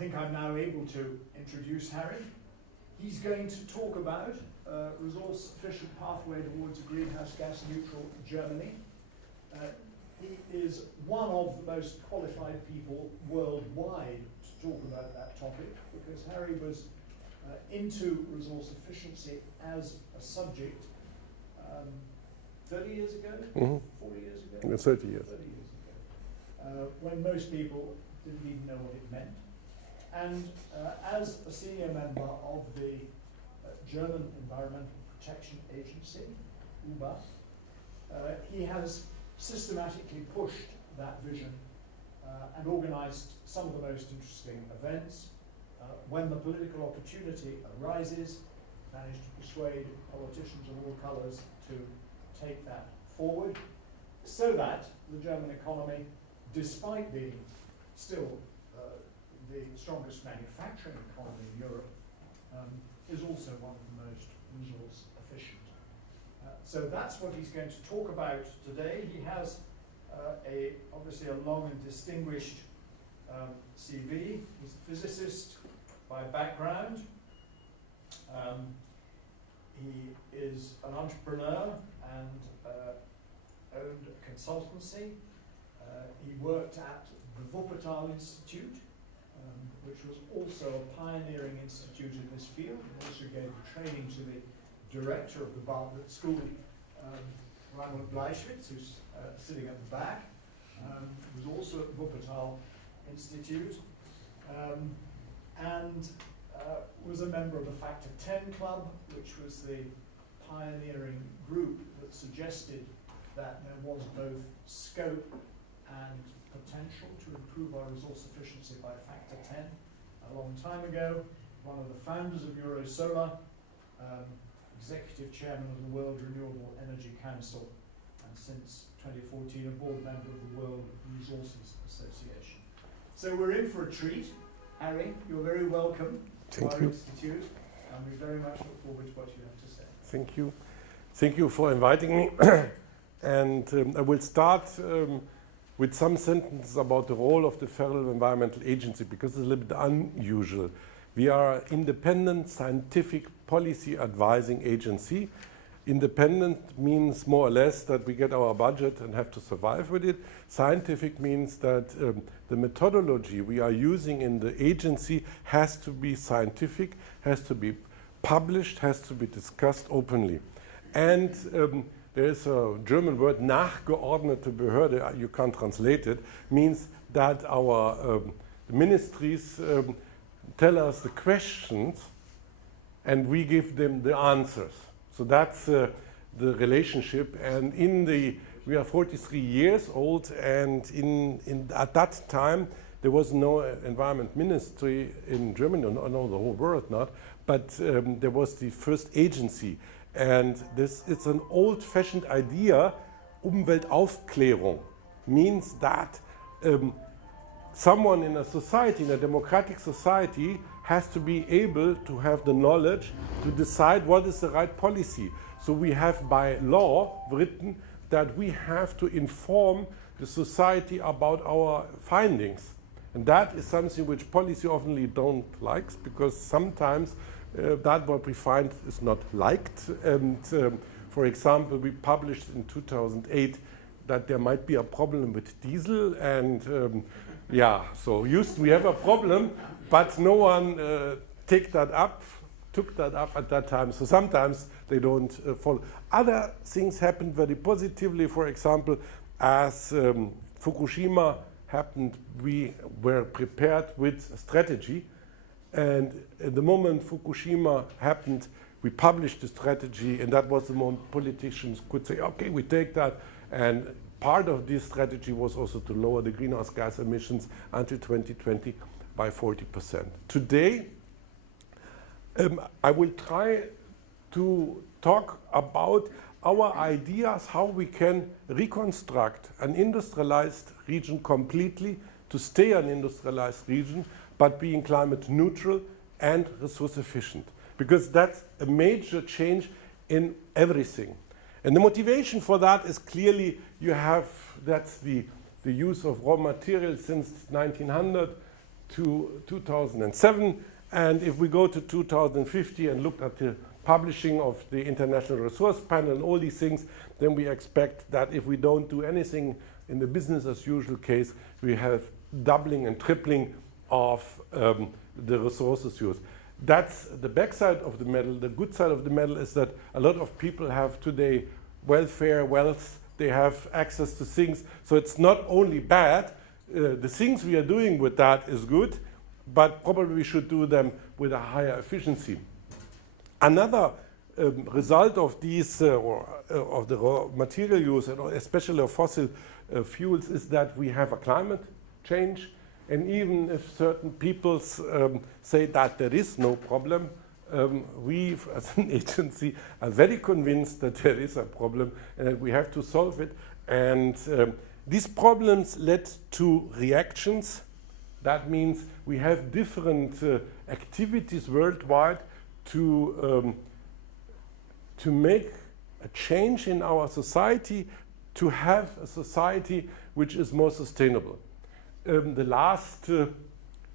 think I'm now able to introduce Harry. He's going to talk about resource-efficient pathway towards a greenhouse gas neutral Germany. He is one of the most qualified people worldwide to talk about that topic, because Harry was into resource efficiency as a subject 30 years ago, 40 years ago? 30 years. 30 years ago, when most people didn't even know what it meant. And as a senior member of the German Environmental Protection Agency, UBA, he has systematically pushed that vision and organized some of the most interesting events. When the political opportunity arises, managed to persuade politicians of all colours to take that forward, so that the German economy, despite being still the strongest manufacturing economy in Europe, is also one of the most resource efficient. So that's what he's going to talk about today. He has obviously a long and distinguished CV. He's a physicist by background. He is an entrepreneur and owned a consultancy. He worked at the Wuppertal Institute, which was also a pioneering institute in this field. He also gave training to the director of the Bartlett School, Raimund Bleichwitz, who's sitting at the back. He was also at the Wuppertal Institute, and was a member of the Factor 10 Club, which was the pioneering group that suggested that there was both scope and potential to improve our resource efficiency by a factor 10 a long time ago. One of the founders of Eurosolar, executive chairman of the World Renewable Energy Council, and since 2014 a board member of the World Resources Association. So we're in for a treat. Harry, you're very welcome to our institute, and we very much look forward to what you have to say. Thank you. Thank you for inviting me. And I will start with some sentences about the role of the Federal Environmental Agency, because it's a little bit unusual. We are an independent scientific policy advising agency. Independent means more or less that we get our budget and have to survive with it. Scientific means that the methodology we are using in the agency has to be scientific, has to be published, has to be discussed openly. And there is a German word, nachgeordnete Behörde, you can't translate it, means that our ministries tell us the questions and we give them the answers. So that's the relationship. And we are 43 years old, and at that time there was no environment ministry in Germany, no, the whole world not, but there was the first agency. And it's an old-fashioned idea. Umweltaufklärung means that someone in a society, in a democratic society, has to be able to have the knowledge to decide what is the right policy. So we have by law written that we have to inform the society about our findings. And that is something which policy often don't like, because sometimes that what we find is not liked. And for example, we published in 2008 that there might be a problem with diesel, and so we have a problem, but no one took that up at that time. So sometimes they don't follow. Other things happened very positively. For example, as Fukushima happened, we were prepared with a strategy. And at the moment Fukushima happened, we published the strategy, and that was the moment politicians could say, okay, we take that. And part of this strategy was also to lower the greenhouse gas emissions until 2020 by 40%. Today, I will try to talk about our ideas how we can reconstruct an industrialized region completely, to stay an industrialized region, but being climate neutral and resource efficient. Because that's a major change in everything. And the motivation for that is clearly that's the use of raw materials since 1900. to 2007. And if we go to 2050 and look at the publishing of the International Resource Panel and all these things, then we expect that if we don't do anything in the business as usual case, we have doubling and tripling of the resources used. That's the backside of the medal. The good side of the medal is that a lot of people have today welfare, wealth, they have access to things. So it's not only bad, the things we are doing with that is good, but probably we should do them with a higher efficiency. Another result of these, of the raw material use, and especially of fossil fuels, is that we have a climate change. And even if certain peoples say that there is no problem, we as an agency are very convinced that there is a problem and that we have to solve it. And these problems led to reactions. That means we have different activities worldwide to make a change in our society, to have a society which is more sustainable. The last,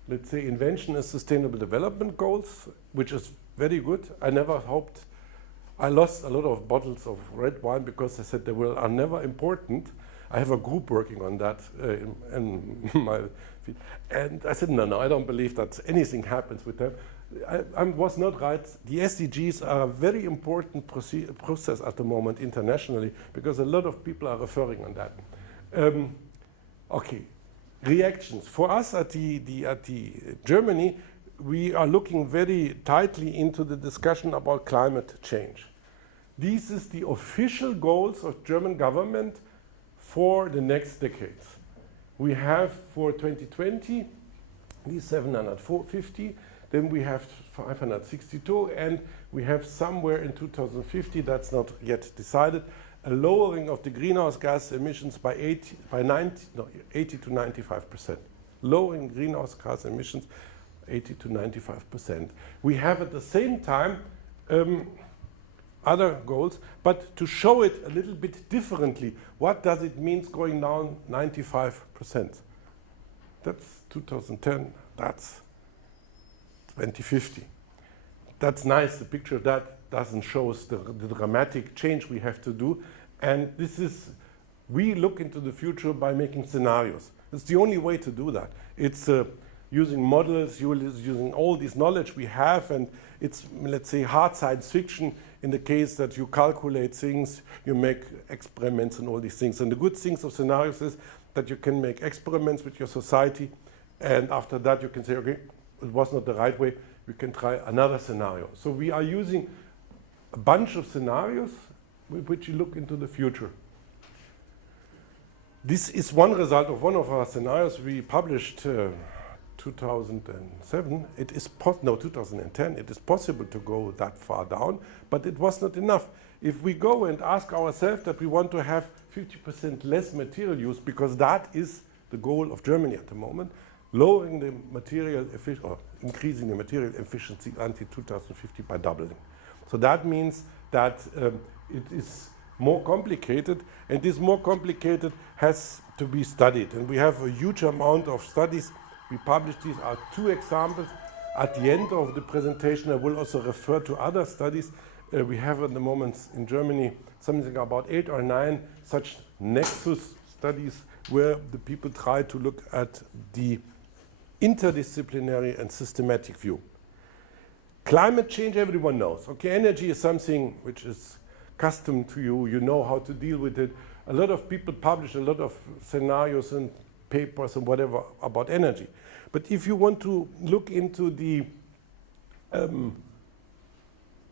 let's say, invention is Sustainable Development Goals, which is very good. I never hoped, I lost a lot of bottles of red wine because I said they are never important. I have a group working on that in my field. And I said, no, I don't believe that anything happens with them. I was not right. The SDGs are a very important process at the moment internationally because a lot of people are referring on that. Okay. Reactions. For us at the Germany, we are looking very tightly into the discussion about climate change. This is the official goals of German government for the next decades. We have for 2020 these 750, then we have 562, and we have somewhere in 2050, that's not yet decided, a lowering of the greenhouse gas emissions by 80 to 95%. Lowering greenhouse gas emissions 80 to 95%. We have at the same time other goals, but to show it a little bit differently, what does it mean going down 95%? That's 2010, that's 2050. That's nice, the picture of that doesn't show us the dramatic change we have to do. And this is, we look into the future by making scenarios. It's the only way to do that. It's using models, using all this knowledge we have, and it's, let's say, hard science fiction in the case that you calculate things, you make experiments and all these things. And the good things of scenarios is that you can make experiments with your society, and after that you can say, okay, it was not the right way, we can try another scenario. So we are using a bunch of scenarios with which you look into the future. This is one result of one of our scenarios we published 2007. It is 2010. It is possible to go that far down, but it was not enough. If we go and ask ourselves that we want to have 50% less material use, because that is the goal of Germany at the moment, lowering the material efficiency or increasing the material efficiency until 2050 by doubling. So that means that it is more complicated, and this more complicated has to be studied. And we have a huge amount of studies. We published these are two examples. At the end of the presentation, I will also refer to other studies. We have at the moment in Germany something about 8 or 9 such nexus studies where the people try to look at the interdisciplinary and systematic view. Climate change, everyone knows. Okay, energy is something which is custom to you. You know how to deal with it. A lot of people publish a lot of scenarios and papers and whatever about energy. But if you want to look into the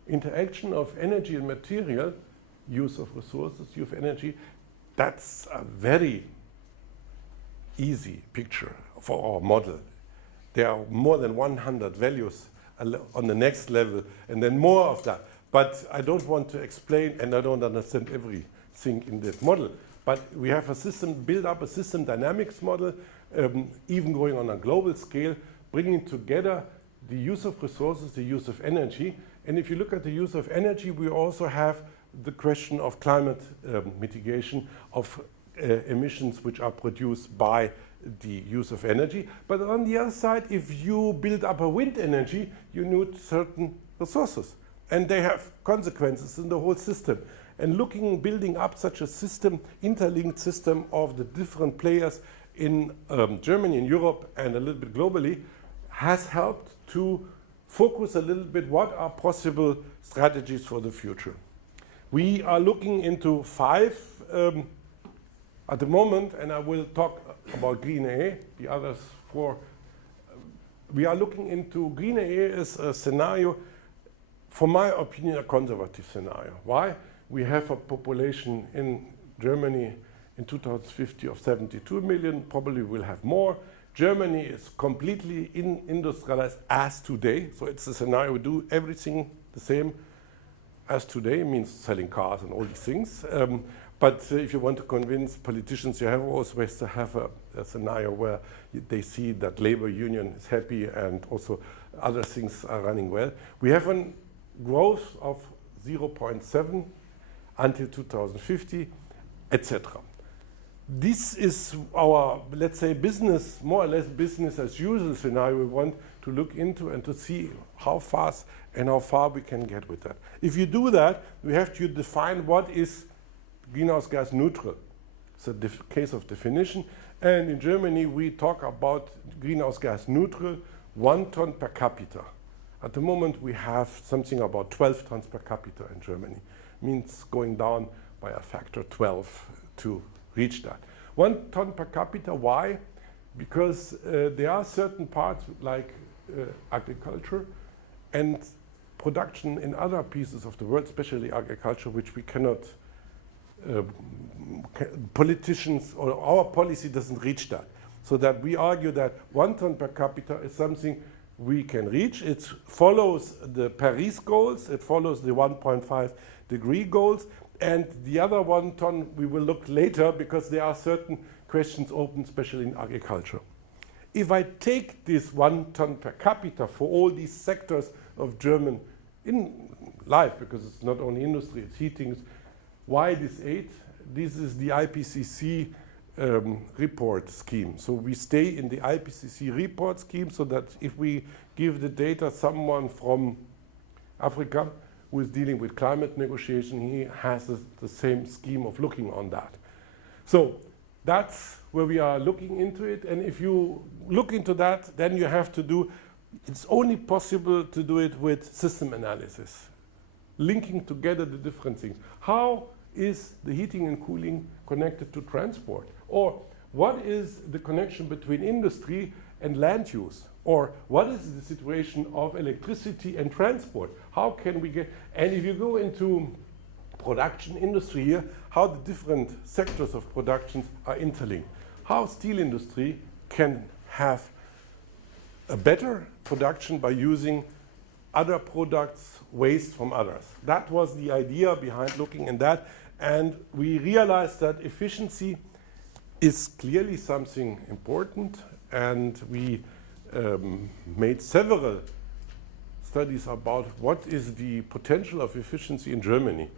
interaction of energy and material, use of resources, use of energy, that's a very easy picture for our model. There are more than 100 values on the next level, and then more of that. But I don't want to explain, and I don't understand everything in this model. But we have a system, build up a system dynamics model, even going on a global scale, bringing together the use of resources, the use of energy. And if you look at the use of energy, we also have the question of climate mitigation, of emissions which are produced by the use of energy. But on the other side, if you build up a wind energy, you need certain resources. And they have consequences in the whole system. And building up such a system, interlinked system of the different players in Germany, in Europe, and a little bit globally, has helped to focus a little bit what are possible strategies for the future. We are looking into 5 at the moment, and I will talk about GreenEe, the others 4. We are looking into GreenEe as a scenario, for my opinion, a conservative scenario. Why? We have a population in Germany in 2050 of 72 million, probably we'll have more. Germany is completely industrialized as today, so it's a scenario we do everything the same as today, means selling cars and all these things. But if you want to convince politicians, you have always to have a scenario where they see that labor union is happy and also other things are running well. We have a growth of 0.7 until 2050, etc. This is our, let's say, business, more or less business as usual scenario we want to look into and to see how fast and how far we can get with that. If you do that, we have to define what is greenhouse gas neutral. It's a case of definition. And in Germany, we talk about greenhouse gas neutral, 1 ton per capita. At the moment, we have something about 12 tons per capita in Germany. Means going down by a factor 12 to reach that. 1 ton per capita, why? Because there are certain parts like agriculture and production in other pieces of the world, especially agriculture, which we cannot, politicians or our policy doesn't reach that. So that we argue that 1 ton per capita is something we can reach. It follows the Paris goals, it follows the 1.5 degree goals, and the other 1 ton we will look later because there are certain questions open, especially in agriculture. If I take this 1 ton per capita for all these sectors of German in life, because it's not only industry, it's heating, why this 8? This is the IPCC report scheme. So we stay in the IPCC report scheme so that if we give the data someone from Africa who is dealing with climate negotiation, he has the same scheme of looking on that. So that's where we are looking into it. And if you look into that, then you have to do, it's only possible to do it with system analysis, linking together the different things. How is the heating and cooling connected to transport? Or what is the connection between industry and land use? Or what is the situation of electricity and transport? How can we get, and if you go into production industry here, how the different sectors of productions are interlinked. How steel industry can have a better production by using other products, waste from others. That was the idea behind looking in that. And we realized that efficiency is clearly something important. And we made several studies about what is the potential of efficiency in Germany.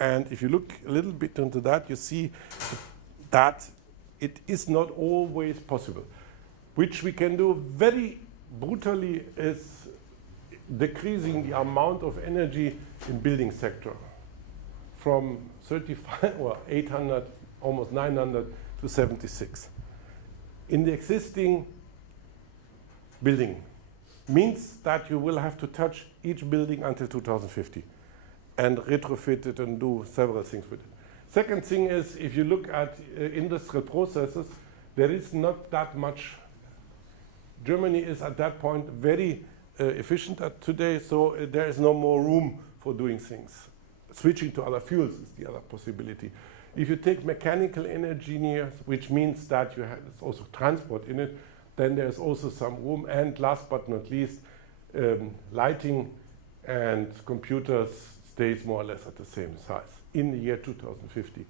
And if you look a little bit into that, you see that it is not always possible. Which we can do very brutally is decreasing the amount of energy in building sector from 35 or 800, almost 900 to 76. In the existing building means that you will have to touch each building until 2050 and retrofit it and do several things with it. Second thing is, if you look at industrial processes, there is not that much. Germany is at that point very efficient today, so there is no more room for doing things. Switching to other fuels is the other possibility. If you take mechanical engineers, which means that you have also transport in it, then there's also some room. And last but not least, lighting and computers stays more or less at the same size in the year 2050.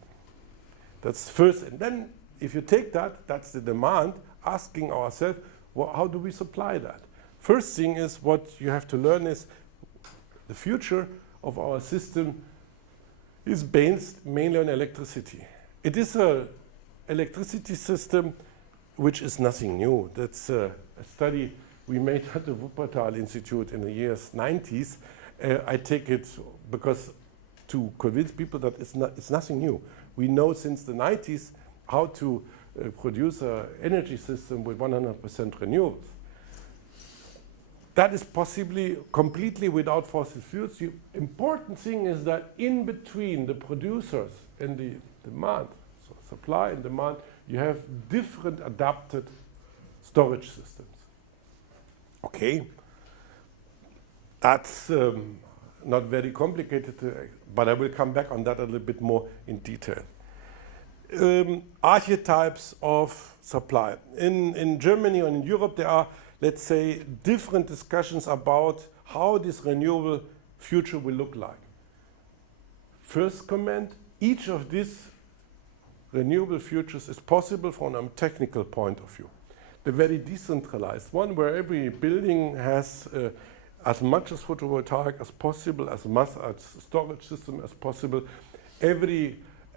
That's first. And then if you take that, that's the demand, asking ourselves, well, how do we supply that? First thing is what you have to learn is the future of our system is based mainly on electricity. It is an electricity system which is nothing new. That's a study we made at the Wuppertal Institute in the years 90s. I take it because to convince people that it's nothing new. We know since the 90s how to produce an energy system with 100% renewables. That is possibly completely without fossil fuels. The important thing is that in between the producers and the demand, so supply and demand, you have different adapted storage systems. Okay, that's not very complicated, but I will come back on that a little bit more in detail. Archetypes of supply. In Germany and in Europe, there are, let's say, different discussions about how this renewable future will look like. First comment, each of these renewable futures is possible from a technical point of view. The very decentralized one, where every building has as much as photovoltaic as possible, as much as storage system as possible.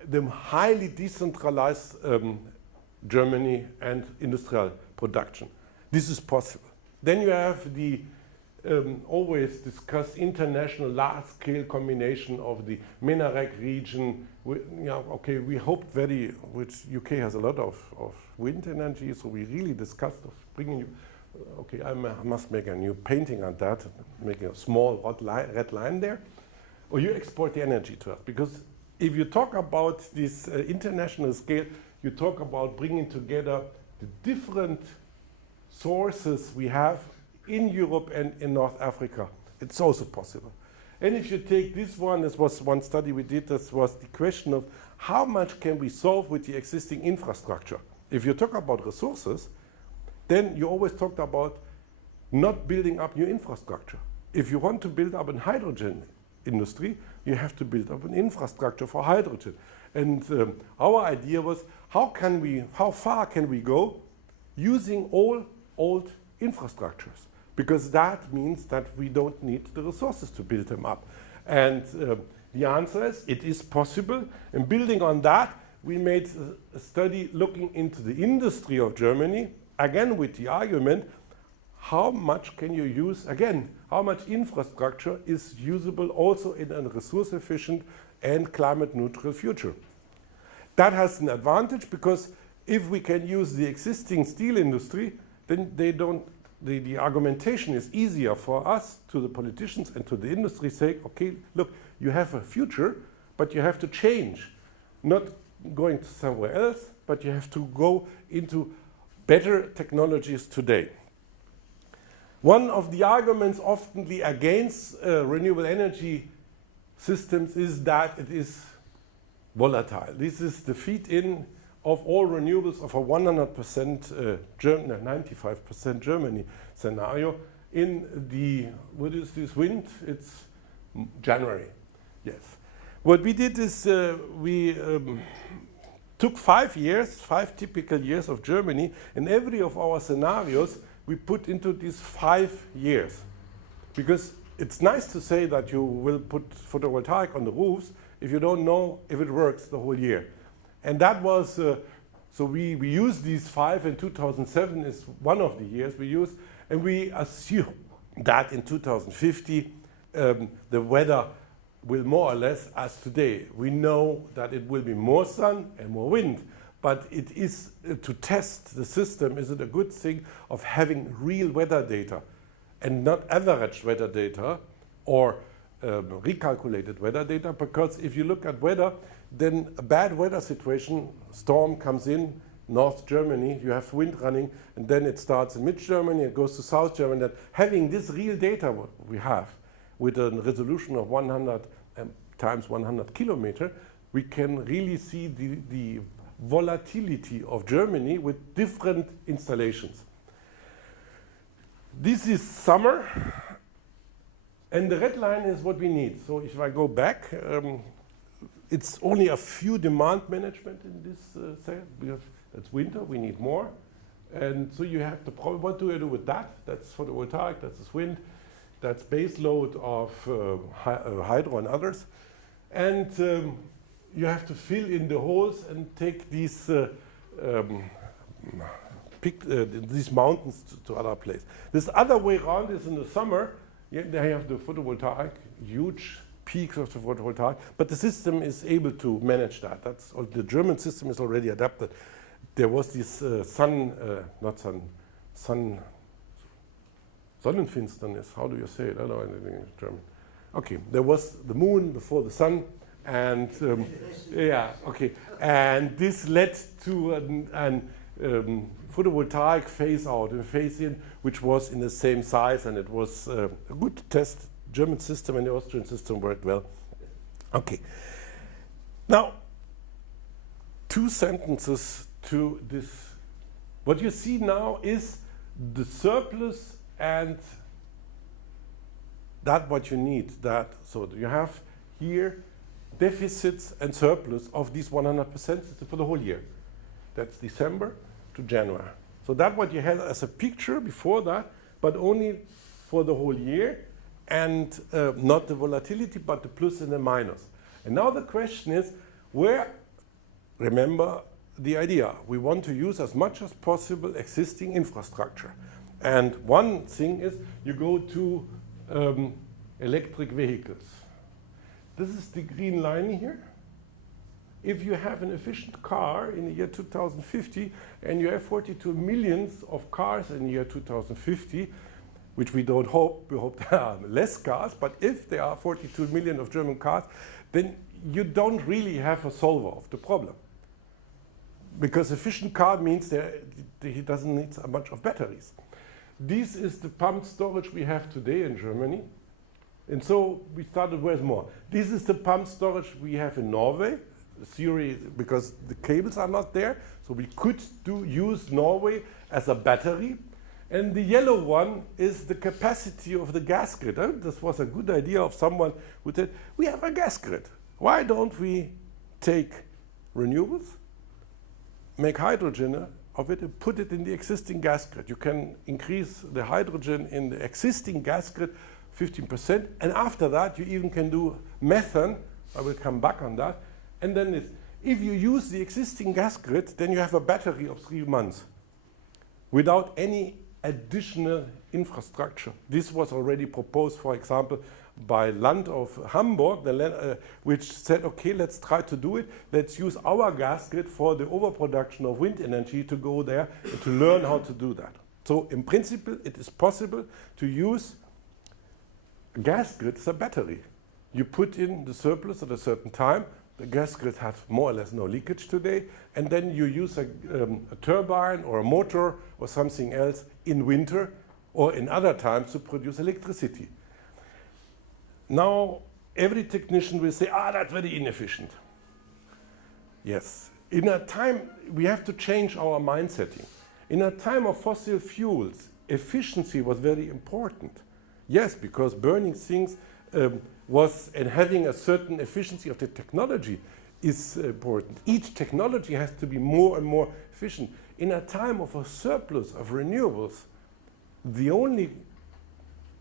The highly decentralized Germany and industrial production. This is possible. Then you have the always discussed international large-scale combination of the Minarek region. We hoped which UK has a lot of wind energy, so we really discussed of bringing you. Okay, I must make a new painting on that, making a small red line there. Or you export the energy to us, because if you talk about this international scale, you talk about bringing together the different sources we have in Europe and in North Africa. It's also possible. And if you take this one, this was one study we did, this was the question of how much can we solve with the existing infrastructure. If you talk about resources, then you always talked about not building up new infrastructure. If you want to build up a hydrogen industry, you have to build up an infrastructure for hydrogen. And our idea was, how far can we go using all old infrastructures? Because that means that we don't need the resources to build them up. And the answer is, it is possible. And building on that, we made a study looking into the industry of Germany, again with the argument, how much can you use, again, how much infrastructure is usable also in a resource-efficient and climate-neutral future. That has an advantage, because if we can use the existing steel industry, then the argumentation is easier for us, to the politicians and to the industry, say, okay, look, you have a future, but you have to change. Not going to somewhere else, but you have to go into better technologies today. One of the arguments oftenly against renewable energy systems is that it is volatile. This is the feed-in of all renewables of a 100% 95% Germany scenario. In the, what is this wind? It's January, yes. What we did is we took 5 years, 5 typical years of Germany, and every of our scenarios we put into these 5 years. Because it's nice to say that you will put photovoltaic on the roofs if you don't know if it works the whole year. And that was, so we used these 5, and 2007 is one of the years we used, and we assume that in 2050 the weather will more or less as today. We know that it will be more sun and more wind, but it is to test the system, is it a good thing of having real weather data and not average weather data or recalculated weather data, because if you look at weather, then a bad weather situation, storm comes in, North Germany, you have wind running, and then it starts in mid-Germany, it goes to South Germany. That having this real data what we have, with a resolution of 100 times 100 kilometer, we can really see the volatility of Germany with different installations. This is summer, and the red line is what we need. So if I go back, it's only a few demand management in this set. It's winter, we need more. And so you have the problem, what do I do with that? That's photovoltaic, that's wind, that's base load of hydro and others. And you have to fill in the holes and take these these mountains to other places. This other way around is in the summer, they have the photovoltaic, huge peaks of the photovoltaic, but the system is able to manage that. The German system is already adapted. There was this Sonnenfinsternis, how do you say it? I don't know anything in German. Okay, there was the moon before the sun, and and this led to an photovoltaic phase out and phase in, which was in the same size, and it was a good test. German system and the Austrian system worked well. Okay. Now, 2 sentences to this. What you see now is the surplus and that what you need. So you have here deficits and surplus of these 100% for the whole year. That's December to January. So that's what you had as a picture before that, but only for the whole year, and not the volatility, but the plus and the minus. And now the question is, remember the idea, we want to use as much as possible existing infrastructure. And one thing is, you go to electric vehicles. This is the green line here. If you have an efficient car in the year 2050, and you have 42 million of cars in the year 2050, which we don't hope, we hope there are less cars, but if there are 42 million of German cars, then you don't really have a solver of the problem. Because efficient car means he doesn't need so much of batteries. This is the pumped storage we have today in Germany. And so we started with more. This is the pumped storage we have in Norway, theory, because the cables are not there. So we could use Norway as a battery. And the yellow one is the capacity of the gas grid. This was a good idea of someone who said, we have a gas grid. Why don't we take renewables, make hydrogen of it, and put it in the existing gas grid? You can increase the hydrogen in the existing gas grid 15%, and after that you even can do methane. I will come back on that. And then if you use the existing gas grid, then you have a battery of 3 months without any additional infrastructure. This was already proposed, for example, by Land of Hamburg, which said, okay, let's try to do it. Let's use our gas grid for the overproduction of wind energy to go there and to learn how to do that. So in principle, it is possible to use a gas grid as a battery. You put in the surplus at a certain time. The gas grid has more or less no leakage today, and then you use a turbine or a motor or something else in winter or in other times to produce electricity. Now, every technician will say, that's very inefficient. Yes. In a time, we have to change our mindsetting. In a time of fossil fuels, efficiency was very important. Yes, because burning things and having a certain efficiency of the technology is important. Each technology has to be more and more efficient. In a time of a surplus of renewables, the only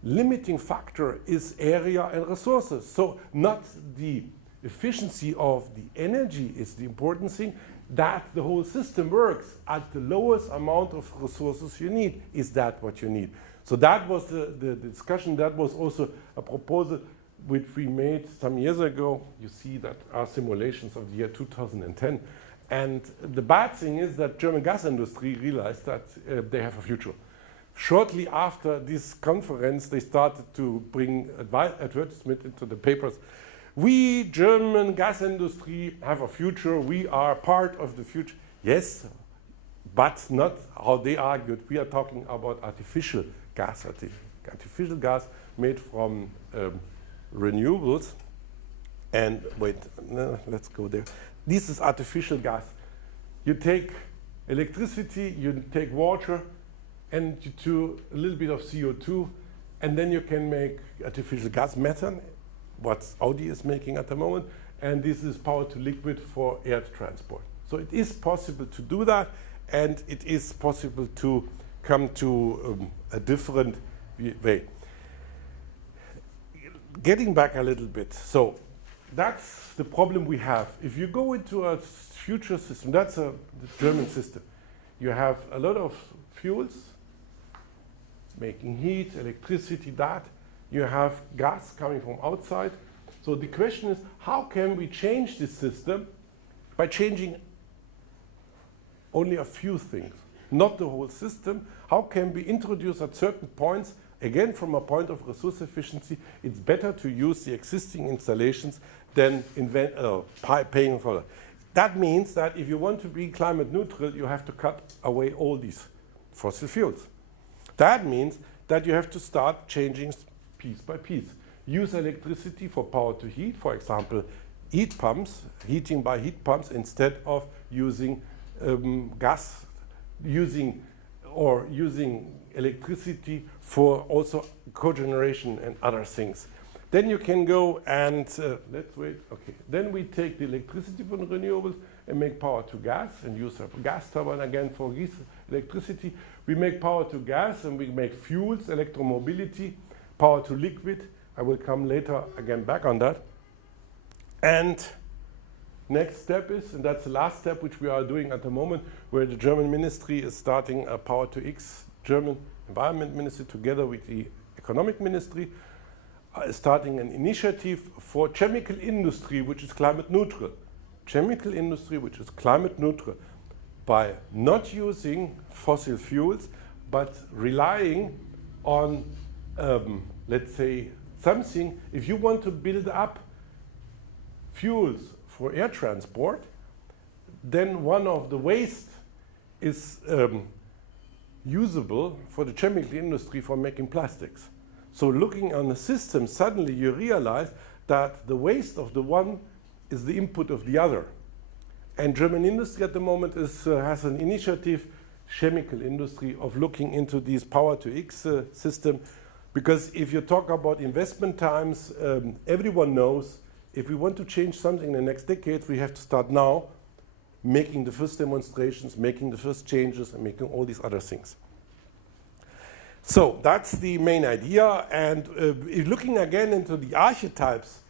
limiting factor is area and resources. So not the efficiency of the energy is the important thing, that the whole system works at the lowest amount of resources you need. Is that what you need? So that was the discussion. That was also a proposal which we made some years ago. You see that are simulations of the year 2010. And the bad thing is that German gas industry realized that they have a future. Shortly after this conference, they started to bring advertisement into the papers. We, German gas industry, have a future. We are part of the future. Yes, but not how they argued. We are talking about artificial gas made from renewables. And wait, no, let's go there. This is artificial gas. You take electricity, you take water, and you do a little bit of CO2, and then you can make artificial gas methane, what Audi is making at the moment, and this is power to liquid for air transport. So it is possible to do that, and it is possible to come to a different way. Getting back a little bit, so that's the problem we have. If you go into a future system, that's the German system. You have a lot of fuels, making heat, electricity, that. You have gas coming from outside. So the question is, how can we change this system by changing only a few things, not the whole system? How can we introduce at certain points, again from a point of resource efficiency, it's better to use the existing installations than paying for it. That means that if you want to be climate neutral, you have to cut away all these fossil fuels. That means that you have to start changing piece by piece. Use electricity for power to heat, for example, heat pumps, heating by heat pumps, instead of using gas, using electricity for also cogeneration and other things. Then you can go and, let's wait, okay. Then we take the electricity from renewables and make power to gas and use a gas turbine again for electricity. We make power to gas and we make fuels, electromobility, power to liquid. I will come later again back on that. And next step is, and that's the last step which we are doing at the moment, where the German ministry is starting a Power to X, German Environment Ministry together with the Economic Ministry, starting an initiative for chemical industry which is climate neutral. Chemical industry which is climate neutral by not using fossil fuels but relying on, let's say, something. If you want to build up fuels for air transport, then one of the waste is usable for the chemical industry for making plastics. So looking on the system, suddenly you realize that the waste of the one is the input of the other. And German industry at the moment has an initiative, chemical industry, of looking into this Power to X system. Because if you talk about investment times, everyone knows if we want to change something in the next decade, we have to start now making the first demonstrations, making the first changes, and making all these other things. So that's the main idea. And looking again into the archetypes,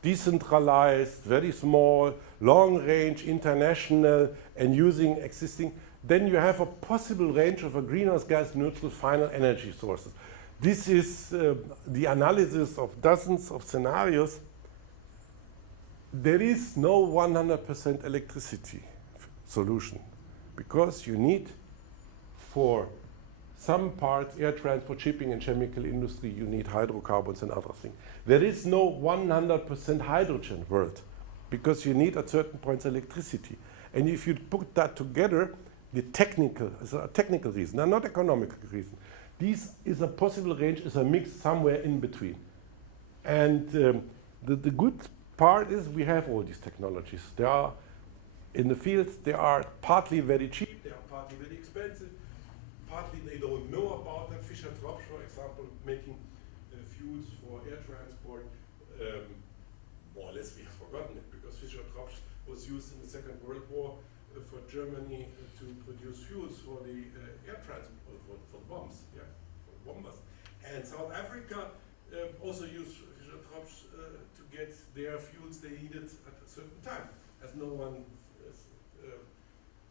decentralized, very small, long range, international, and using existing, then you have a possible range of a greenhouse gas neutral final energy sources. This is the analysis of dozens of scenarios. There is no 100% electricity solution because you need, for some parts, air transport, shipping, and chemical industry, you need hydrocarbons and other things. There is no 100% hydrogen world because you need at certain points electricity. And if you put that together, the technical, is a technical reason, and not economical reason. This is a possible range, is a mix somewhere in between. And the good part is we have all these technologies. They are in the fields, they are partly very cheap, they are partly very expensive, partly they don't know about them. Fischer-Tropsch, for example, making fuels for air transport, more or less we have forgotten it because Fischer-Tropsch was used in the Second World War for Germany to produce fuels for the air transport, for bombs, yeah, for bombers. And South Africa also used Fischer-Tropsch to get their fuels they needed at a certain time, as no one.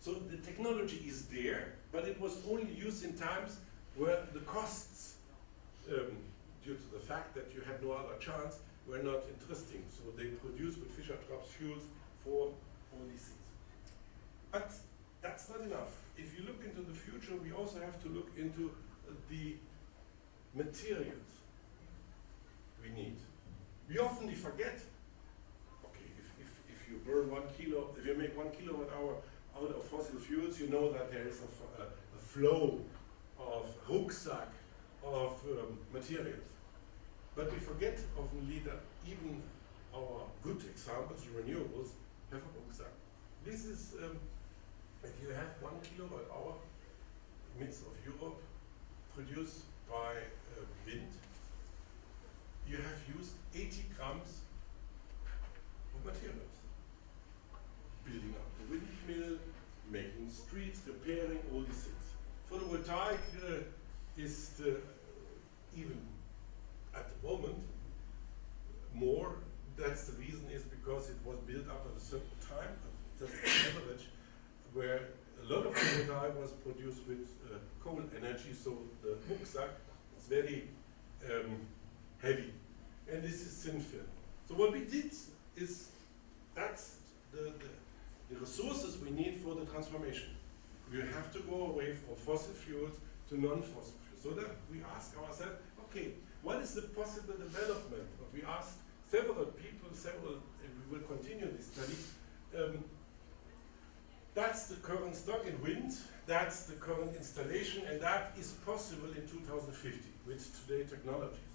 So the technology is there, but it was only used in times where the costs, due to the fact that you had no other chance, were not interesting. So they produced with Fischer-Tropsch fuels for all these things. But that's not enough. If you look into the future, we also have to look into the materials we need. We often forget, okay, if you burn 1 kilo, if you make 1 kilowatt hour out of fossil fuels, you know that there is a flow of rucksack of materials. But we forget often that even our good examples, renewables, have a rucksack. This is, if you have 1 kilowatt hour midst of Europe produced by wind, you have used 80 grams of materials. Building up the windmill, making streets, repairing, all these things. Photovoltaic is even at the moment more. That's the reason is because it was built up at a certain time, just an average, where a lot of photovoltaic was very heavy. And this is thin film. So what we did is, that's the resources we need for the transformation. We have to go away from fossil fuels to non-fossil fuels. So that we ask ourselves, okay, what is the possible development? We asked several people, and we will continue this study. That's the current stock in wind, that's the current installation, and that is possible in 2050 with today's technologies.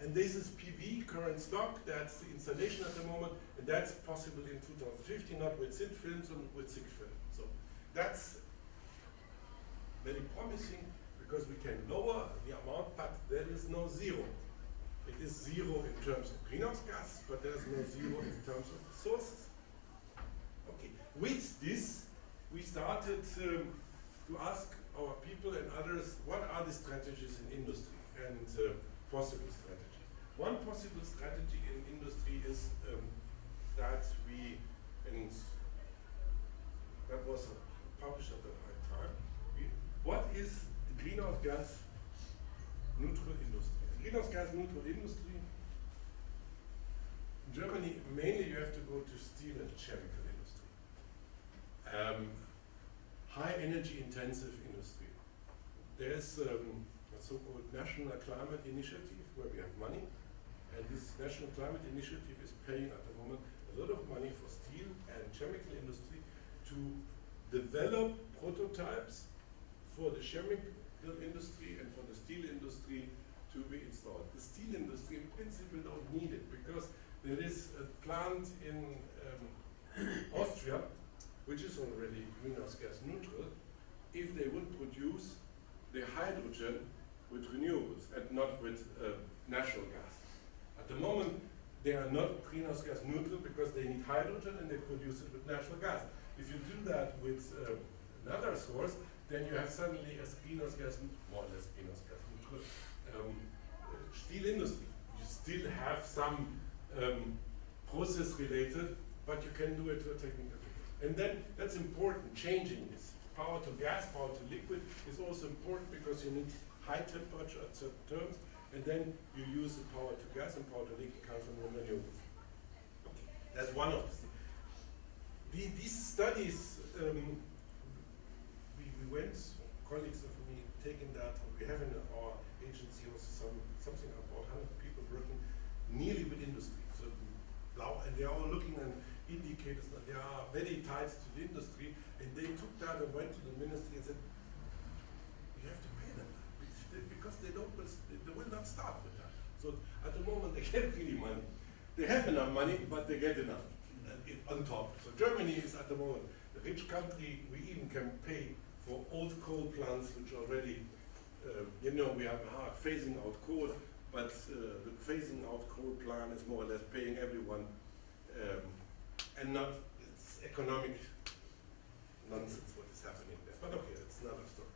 And this is PV, current stock, that's the installation at the moment, and that's possible in 2050, not with thin films and with thick film. So that's very promising because we can lower the amount, but there is no zero. It is zero in terms of greenhouse gas, but there's no zero in terms of sources. Okay, with this, we started to ask our people and others, what are the strategies in industry and possible strategies. One possible strategy in industry is that we, and that was published at the right time, what is greenhouse gas neutral industry? Greenhouse gas neutral industry, in Germany, mainly you have to go to steel and chemical industry. High energy intensive industry. There's a so-called National Climate Initiative where we have money, and this National Climate Initiative is paying at the moment a lot of money for steel and chemical industry to develop prototypes for the chemical industry and for the steel industry to be installed. The steel industry in principle don't need it because there is a plant in Austria which is already greenhouse gas neutral if they would produce the hydrogen with renewables and not with natural gas. At the moment they are not greenhouse gas neutral because they need hydrogen and they produce it with natural gas. If you do that with another source, then you have suddenly a greenhouse gas, more or less greenhouse gas neutral steel industry. You still have some process related, but you can do it to a technical degree. And then that's important, changing this. Power to gas, power to liquid is also important because you need high temperature at certain terms, and then you use the power to gas and power to liquid comes from renewables. Okay, that's one of the things. These studies, we went, colleagues of me taking that, we have in our agency also something about 100 people working nearly with industry. So, and they are all looking at indicators that they are very tied to the industry, and they took that and went to the ministry and said, you have to pay them because they will not start with that. So at the moment they get really money. They have enough money, but they get enough on top. So Germany is at the moment a rich country. We even can pay for old coal plants which already, we have phasing out coal, but the phasing out coal plan is more or less paying everyone, and not, it's economic nonsense what is happening there. But okay, that's another story.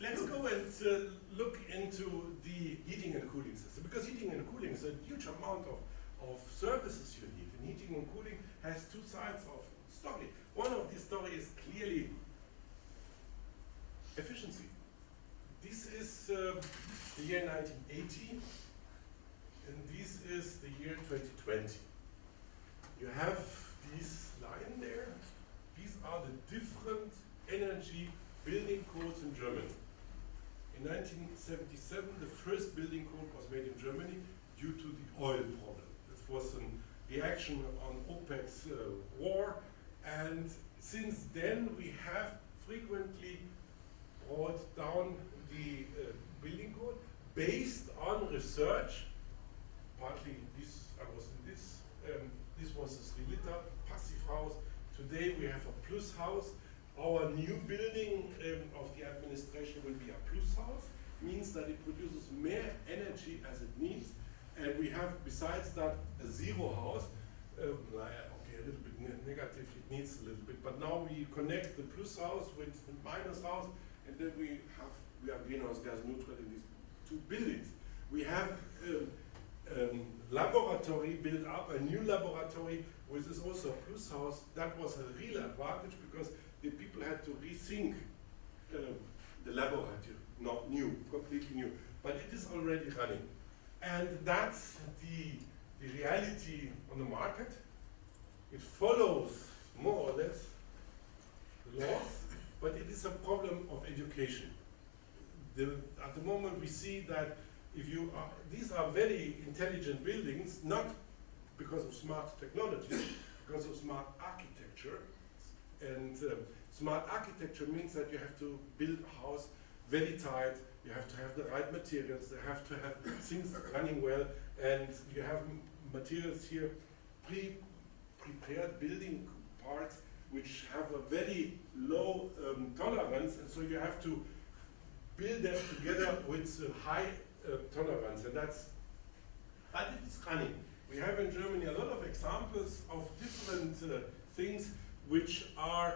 Let's go and look into the heating and cooling system, because heating and cooling is a huge amount of services you need. And heating and cooling has two sides of story. One of these stories is clearly efficiency. This is the year 1980, and this is the year 2020. You have this line there. These are the different energy building codes in Germany. In 1977, the first building code was made in Germany due to the oil problem. This was a reaction on OPEC's war, and since then we have frequently brought down the building code based on research. Partly this, I was in this. This was a 3-liter passive house. Today we have a plus house. Our new building of the administration will be a plus house. Means that it produces more energy as it needs, and we have besides that a zero house. Okay, a little bit negative. It needs a little bit, but now we connect the plus house with the minus house, and then we are greenhouse gas neutral in these two buildings. We have laboratory built up, a new laboratory, which is also a plus house. That was a real advantage because the people had to rethink the laboratory. not new, completely new, but it is already running. And that's the reality on the market. It follows more or less the laws, but it is a problem of education. At the moment we see that if you are, these are very intelligent buildings, not because of smart technology, because of smart architecture. And smart architecture means that you have to build a house very tight, you have to have the right materials, you have to have things running well, and you have materials here, prepared building parts which have a very low tolerance, and so you have to build them together with high tolerance, and but it is running. We have in Germany a lot of examples of different things which are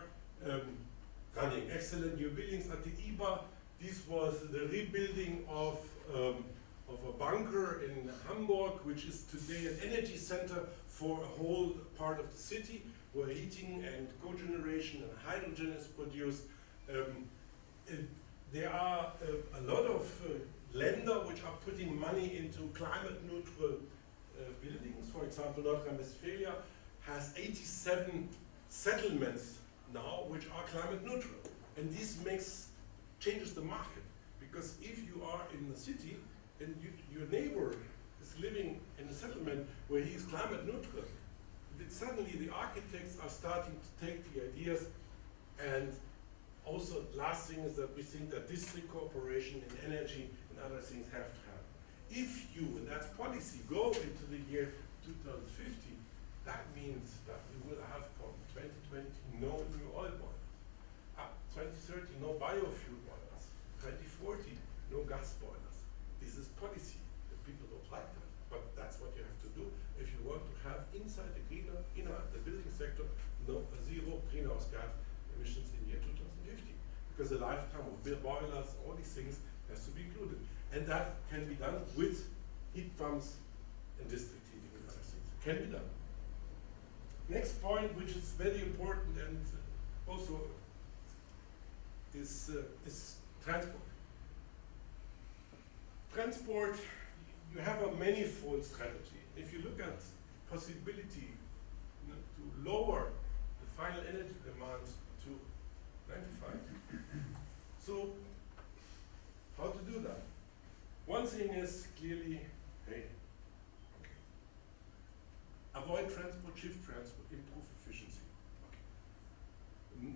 running. Excellent new buildings at the IBA. This was the rebuilding of a bunker in Hamburg, which is today an energy center for a whole part of the city, where heating and cogeneration and hydrogen is produced. There are a lot of Länder which are putting money into climate neutral buildings. For example, North Rhine-Westphalia has 87 settlements now which are climate neutral. And this changes the market. Because if you are in the city and your neighbor is living in a settlement where he is climate neutral, suddenly the architects are starting to take the ideas. And also, last thing is that we think that district cooperation in energy and other things have to happen. If you, and that's policy, go into the year 2050, that means that we will have from 2020 no new oil boilers. 2030 no biofuel boilers. 2040 no gas boilers. This is policy. The people don't like that, but that's what you have to do if you want to have inside the building sector zero greenhouse gas emissions in year 2050. Because the lifetime of boilers, all these things has to be included. And that can be done with heat pumps and district heating and other things. Can be done. Next point, which is very important and also is transport. Transport, you have a manifold strategy. If you look at possibility to lower the final energy demands to 95. So, how to do that? One thing is clearly, avoid transport, shift transport, improve efficiency.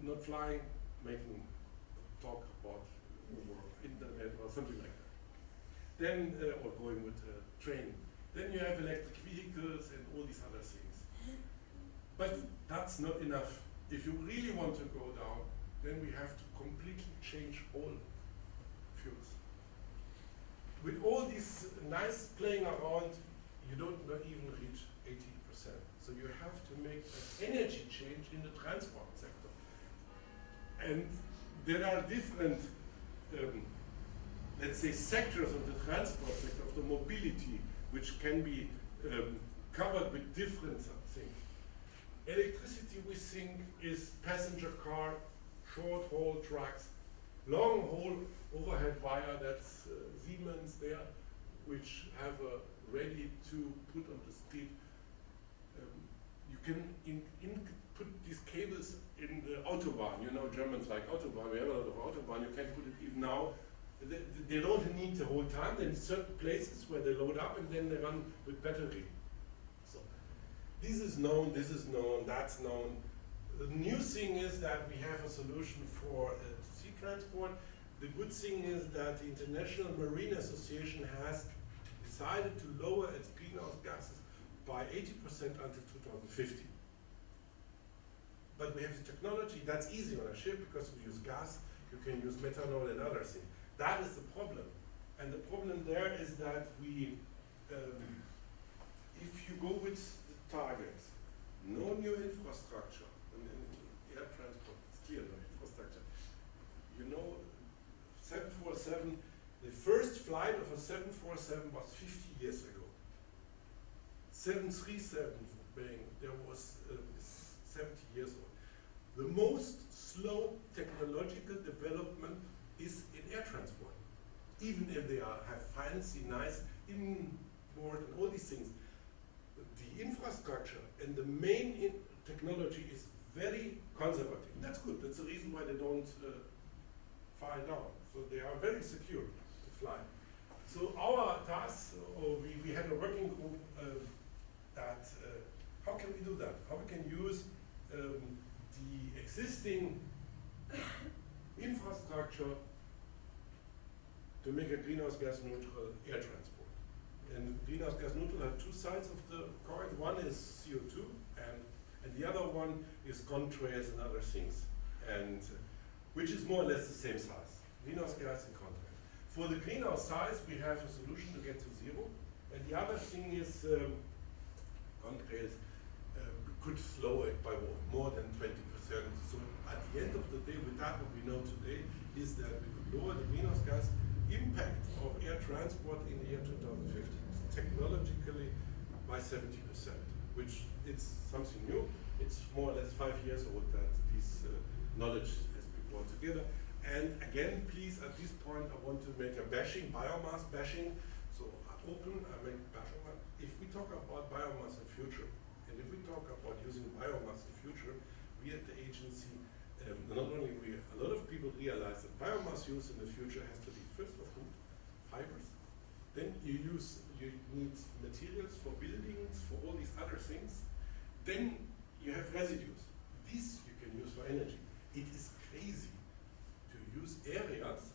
Not flying, making talk about over internet or something like that. Then, or going with train. Then you have electric vehicles and all these other things. But that's not enough. If you really want to go down, then we have to completely change all fuels. With all this nice playing around, you don't even reach 80%. So you have to make an energy change in the transport sector. And there are different, let's say, sectors of the transport sector, of the mobility, which can be covered with different things. Electricity, we think, is passenger car, short-haul trucks, long-haul overhead wire, that's Siemens there, which have ready to put on the street. You can put these cables in the Autobahn. You know, Germans like Autobahn. We have a lot of Autobahn. You can put it even now. They don't need the whole time. There are certain places where they load up and then they run with battery. So this is known, that's known. The new thing is that we have a solution for sea transport. The good thing is that the International Marine Association has decided to lower its greenhouse gases by 80% until 2050. But we have the technology, that's easy on a ship because we use gas, you can use methanol and other things. That is the problem. And the problem there is that we, if you go with the targets, no new infrastructure, and air transport, it's clear, no infrastructure. You know, 747, the first flight of a 747 was 50 years ago. 737 for Boeing, there was 70 years old. The most slow technological development is in air transport. can use the existing infrastructure to make a greenhouse gas neutral air transport. And greenhouse gas neutral have two sides of the coin. One is CO2, and the other one is contrails and other things, and which is more or less the same size. Greenhouse gas and contrail. For the greenhouse size, we have a solution to get to zero, and the other thing is contrails could slow it by more than 20%. So at the end of the day, with that, what we know today is that we could lower the greenhouse gas impact of air transport in the year 2050 technologically by 70%, which it's something new. It's more or less 5 years old that this knowledge has been brought together. And again, please, at this point, I want to make a bashing, biomass bashing. So I make bashing. If we talk about biomass in future, and if we talk about using biomass in future, we at the agency, not only we, a lot of people realize that biomass use in the future has to be first of all fibers. Then you need materials for buildings, for all these other things. Then you have residues. These you can use for energy. It is crazy to use areas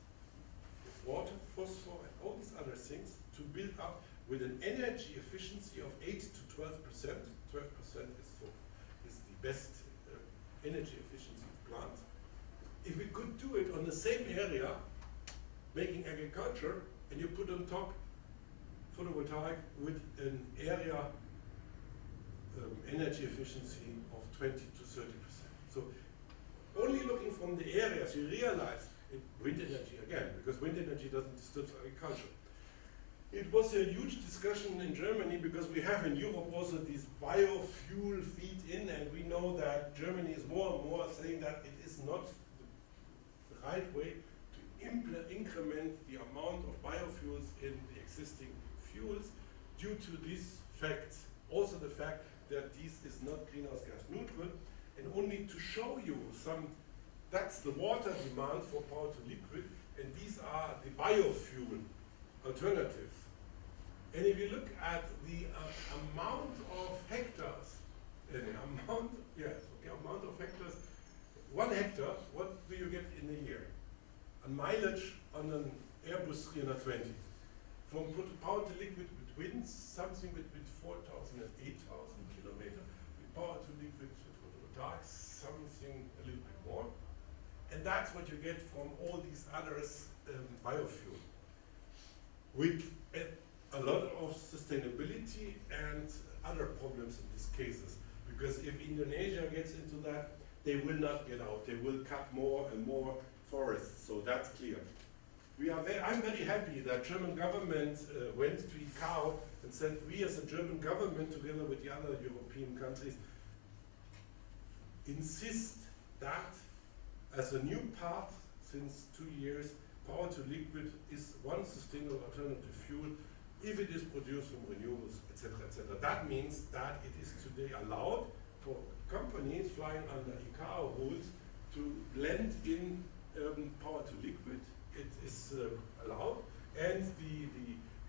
with water, phosphor, and all these other things to build up with an energy efficiency of 8 to 12%. 12% is the best energy efficiency of plants. If we could do it on the same area, making agriculture, and you put on top photovoltaic with an area energy efficiency of 20 to 30%. So only looking from the areas, you realize wind energy again, because wind energy doesn't disturb agriculture. It was a huge discussion in Germany because we have in Europe also this biofuel feed in, and we know that Germany is more and more saying that it is not the right way to increment the amount of biofuels in the existing fuels due to these facts. Also the fact that this is not greenhouse gas neutral, and only to show you that's the water demand for power to liquid, and these are the biofuel alternatives. And if you look at the amount of hectares, amount of hectares, 1 hectare, what do you get in a year? A mileage on an Airbus 320. From power to liquid with wind, something between 4,000 and 8,000 kilometers. With power to liquid with photovoltaic, something a little bit more. And that's what you get from all these others biofuel. With a lot of sustainability and other problems in these cases. Because if Indonesia gets into that, they will not get out. They will cut more and more forests, so that's clear. I'm very happy that German government went to ICAO and said we as a German government, together with the other European countries, insist that as a new path since 2 years, power to liquid is one sustainable alternative fuel if it is produced from renewables, etc., etc. That means that it is today allowed for companies flying under ICAO rules to blend in power to liquid. It is allowed, and the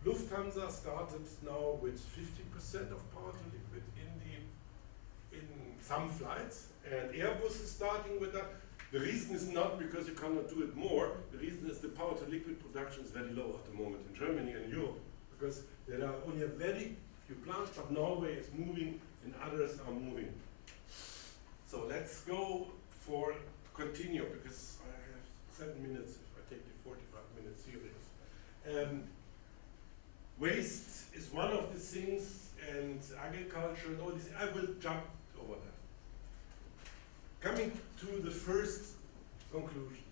Lufthansa started now with 50% of power to liquid in some flights, and Airbus is starting with that. The reason is not because you cannot do it more. The reason is the power to liquid production is very low at the moment in Germany and Europe, because there are only a very few plants, but Norway is moving and others are moving. So let's go for continue, because I have 7 minutes if I take the 45 minutes serious. Waste is one of the things, and agriculture and all this. I will jump over that. Coming to the first conclusion.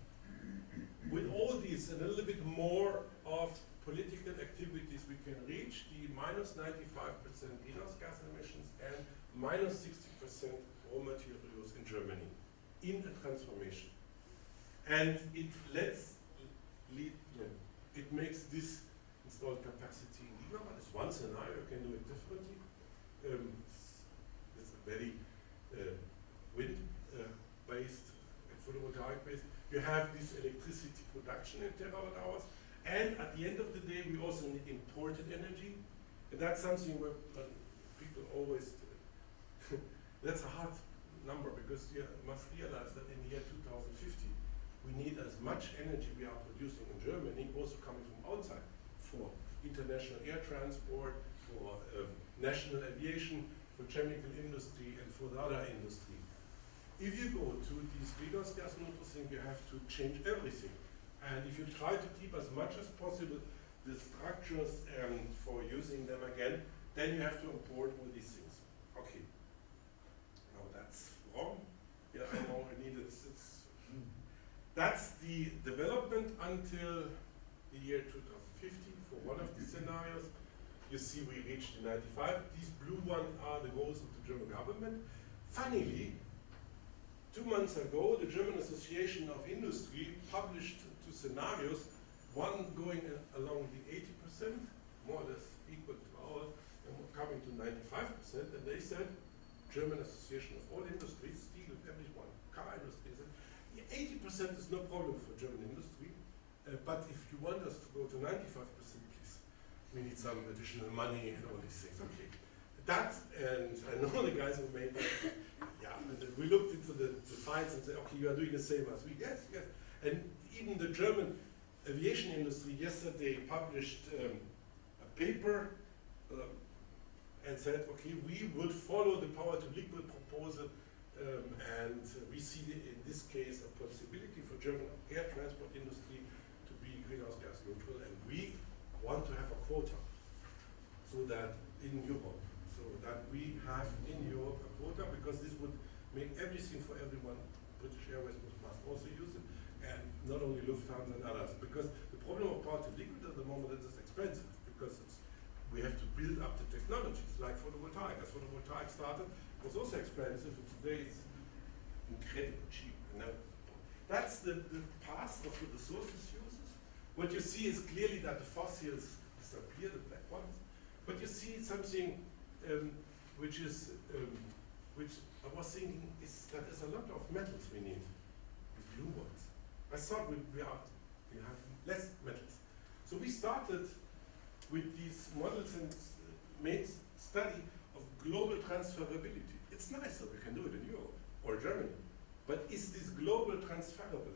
With all these and a little bit more of political activities, we can reach the minus 95% greenhouse gas emissions and minus 60% raw materials in Germany in a transformation. And it makes this installed capacity legal, but it's one scenario, you can do it differently. It's a very wind-based and photovoltaic-based. You have this electricity production in terawatt hours, and at the end of the day, we also need imported energy, and that's something where people always That's a hard number because you must realize that in the year 2050, we need as much energy we are producing in Germany, also coming from outside, for international air transport, for national aviation, for chemical industry, and for the other industry. If you go to these greenhouse gas neutral thing, you have to change everything. And if you try to keep as much as possible the structures for using them again, then you have to import all these things. Okay. No, that's wrong. Yeah, I know, I need it. That's the development until the year 2050 for one of the scenarios. You see we reached the 95. These blue ones are the goals of the German government. Funnily, 2 months ago, the German Association of Industry published 2 scenarios, one going along the 80%, more or less equal to ours, and coming to 95%, and they said, German Association of all industries, steel and everyone, car industry, said, 80% is no problem for German industry, but if you want us to go to 95%, please, we need some additional money and all these things. Okay, that, and I know the guys who made that, yeah, and we looked into the files and said, okay, you are doing the same as we, yes, yes. And even the German aviation industry yesterday published a paper and said, okay, we would follow the power to liquid proposal, and we see in this case a possibility for German air transport industry to be greenhouse gas neutral, and we want to have a quota, so that in Europe, so that we have in Europe a quota, because this would make everything for everyone. British Airways must also use it, and not only Lufthansa and others, because the problem of power to liquid at the moment is it's expensive, because we have to build up the technologies, like photovoltaic. As photovoltaic started, it was also expensive, and today it's incredibly cheap. And that's the past of the resources uses. What you see is clearly that the fossils disappear, the black ones, but you see something which is, which I was thinking is that there's a lot of metals we need, these blue ones. I thought we have less metals. So we started with these models and made study of global transferability. It's nice that we can do it in Europe or Germany, but is this global transferable?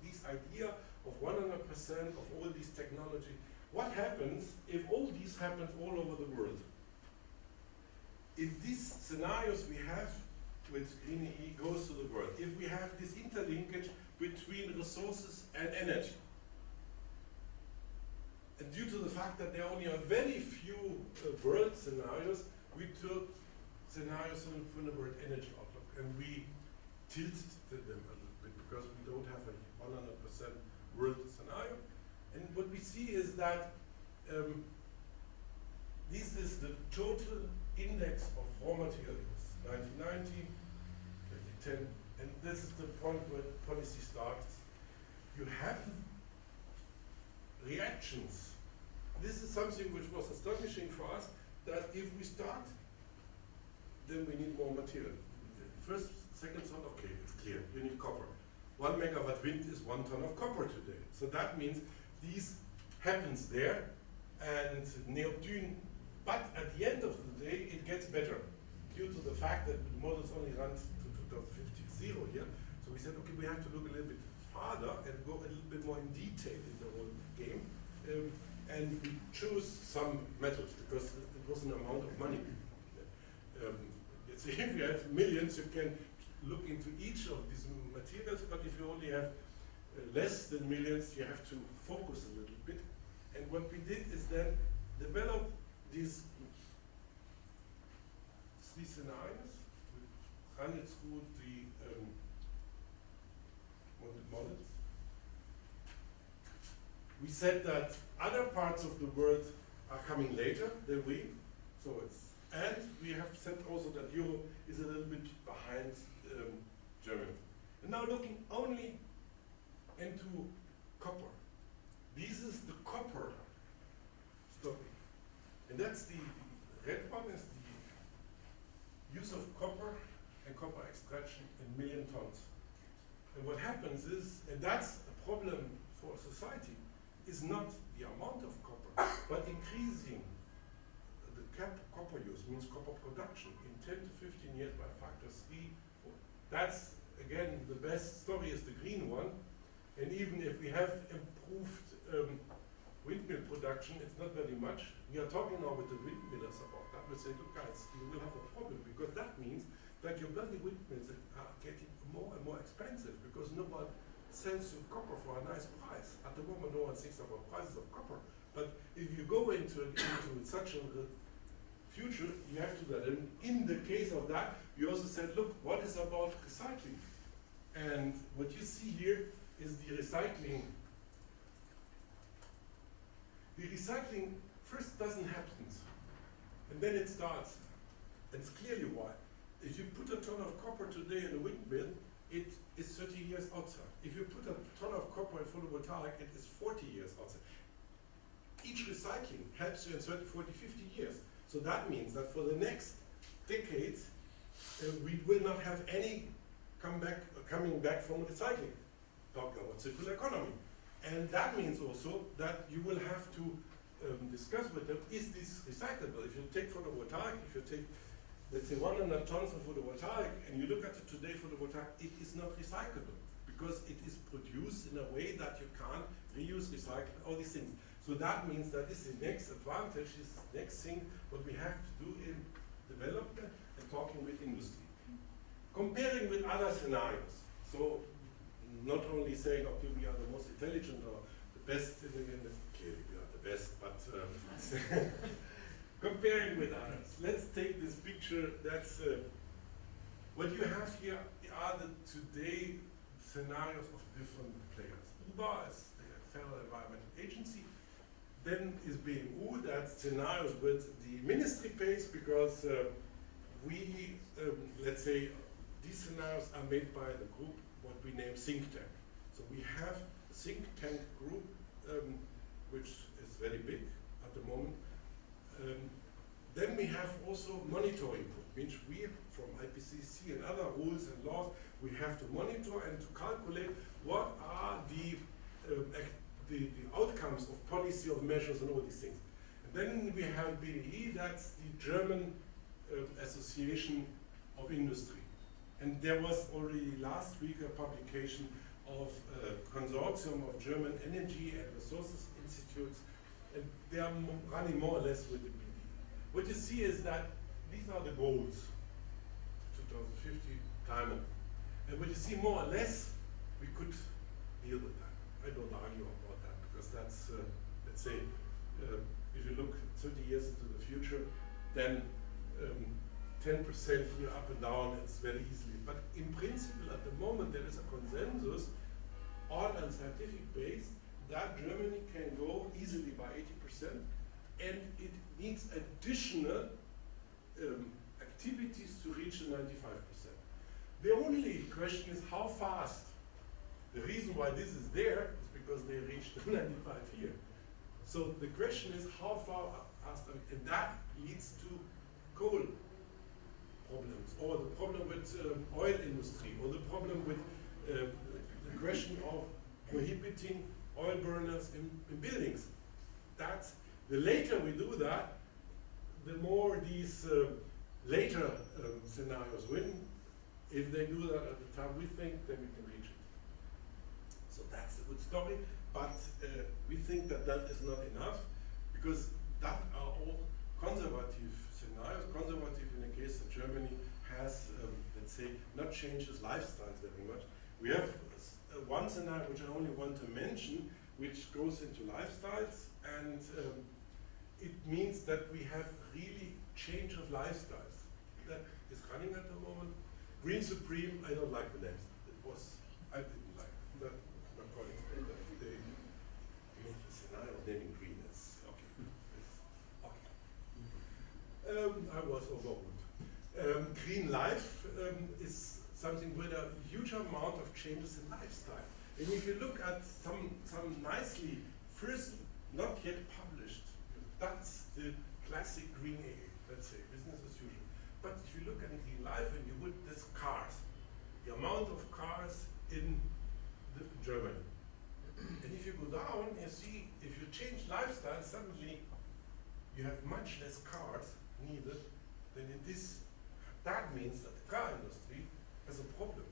This idea of 100% of all these technology, what happens if all these happens all over the world? If these scenarios we have with GreenEE goes to the world, if we have this interlinkage between resources and energy, and due to the fact that there are only a very few world scenarios, we took scenarios from the world energy outlook, and we tilted them a little bit because we don't have a 100% world scenario. And what we see is that this is the total index of raw materials, 1990, 2010, and this is the point where the policy starts. You have reactions. This is something which was astonishing for us, that if we start, then we need more material. First, second thought, okay, it's clear, you need copper. 1 megawatt wind is 1 ton of copper today. So that means these happens there, and neodymium, but at the end of the day, it gets better due to the fact that the models only run to 2050, zero here. So we said, okay, we have to look a little bit farther and go a little bit more in detail in the whole game. And we choose some metals because it was an amount of money. If you have millions, you can look into each of these materials, but if you only have less than millions, you have to focus a little bit. And what we did is then develop these scenarios, we run it through the models. We said that other parts of the world are coming later than we, so it's, and we have said also that Europe is a little bit behind Germany. And now looking only into copper. This is the copper story. And that's the red one is the use of copper and copper extraction in million tons. And what happens is, and that's a problem for society, is not the amount of copper, but increasing the copper use, means copper production, in 10 to 15 years by a factor 6 That's, again, the best story is the green one. And even if we have improved windmill production, it's not very much. We are talking now with the windmillers about that. We say, look guys, you will have a problem, because that means that your bloody windmills are getting more and more expensive, because no one sells you copper for a nice price. At the moment, no one thinks about prices of copper. But if you go into such a future, you have to do that. And in the case of that, you also said, look, what is about recycling? And what you see here is the recycling. The recycling first doesn't happen, and then it starts. It's clearly why. If you put a ton of copper today in a windmill, it is 30 years outside. If you put a ton of copper in photovoltaic, it is 40 years outside. Each recycling helps you in 30, 40, 50 years. So that means that for the next decades, we will not have any coming back from recycling. Talking about circular economy. And that means also that you will have to discuss with them, is this recyclable? If you take photovoltaic, if you take, let's say, 100 tons of photovoltaic, and you look at it today, photovoltaic, it is not recyclable, because it is produced in a way that you can't reuse, recycle, all these things. So that means that this is the next advantage, this is the next thing, what we have to do in development and talking with industry. Comparing with other scenarios. So not only saying, okay, we are the most intelligent or the best in the clearly we are the best, but comparing with others. Let's take this picture. That's what you have here are the today scenarios of different players. UBA is the Federal Environmental Agency. Then is BMU, that's scenarios with the ministry pays, because we, let's say, these scenarios are made by the group, what we name think tank. So we have a think tank group, which is very big at the moment. Then we have also monitoring group, which we, from IPCC and other rules and laws, we have to monitor and to calculate what are the outcomes of policy, of measures, and all these things. And then we have GreenEe, that's the German Association of Industry. And there was already last week a publication of a consortium of German energy and resources institutes, and they are running more or less with the BD. What you see is that these are the goals, 2050 climate. And what you see more or less, we could deal with that. I don't argue about that, because that's, let's say, if you look 30 years into the future, then 10% here up and down, it's very easily. But in principle, at the moment, there is a consensus, all on scientific base, that Germany can go easily by 80%, and it needs additional activities to reach the 95%. The only question is how fast. The reason why this is there is because they reached the 95 here. So the question is how far faster, and that leads to coal problems, or the problem with oil industry, or the problem with the question of prohibiting oil burners in buildings. That's, the later we do that, the more these later scenarios win. If they do that at the time we think, then we can reach it. So that's a good story, but we think that that is not enough, because that are all conservative scenarios. Conservative in the case that Germany has, let's say, not changed its lifestyles very much. We have one scenario which I only want to mention, which goes into lifestyles, and it means that we have really change of lifestyles. That is running at the moment. Green Supreme, I don't like the names. I didn't like it. But my colleagues, they made a scenario naming green. It's okay. I was overruled. Green life is something with a huge amount of changes in lifestyle. And if you look at some nicely, first not yet published, that's the classic GreenEe, let's say, business as usual. But if you look at green life and you put this cars, the amount of cars in Germany. And if you go down, you see, if you change lifestyle, suddenly you have much less cars needed than in this. That means that the car industry has a problem.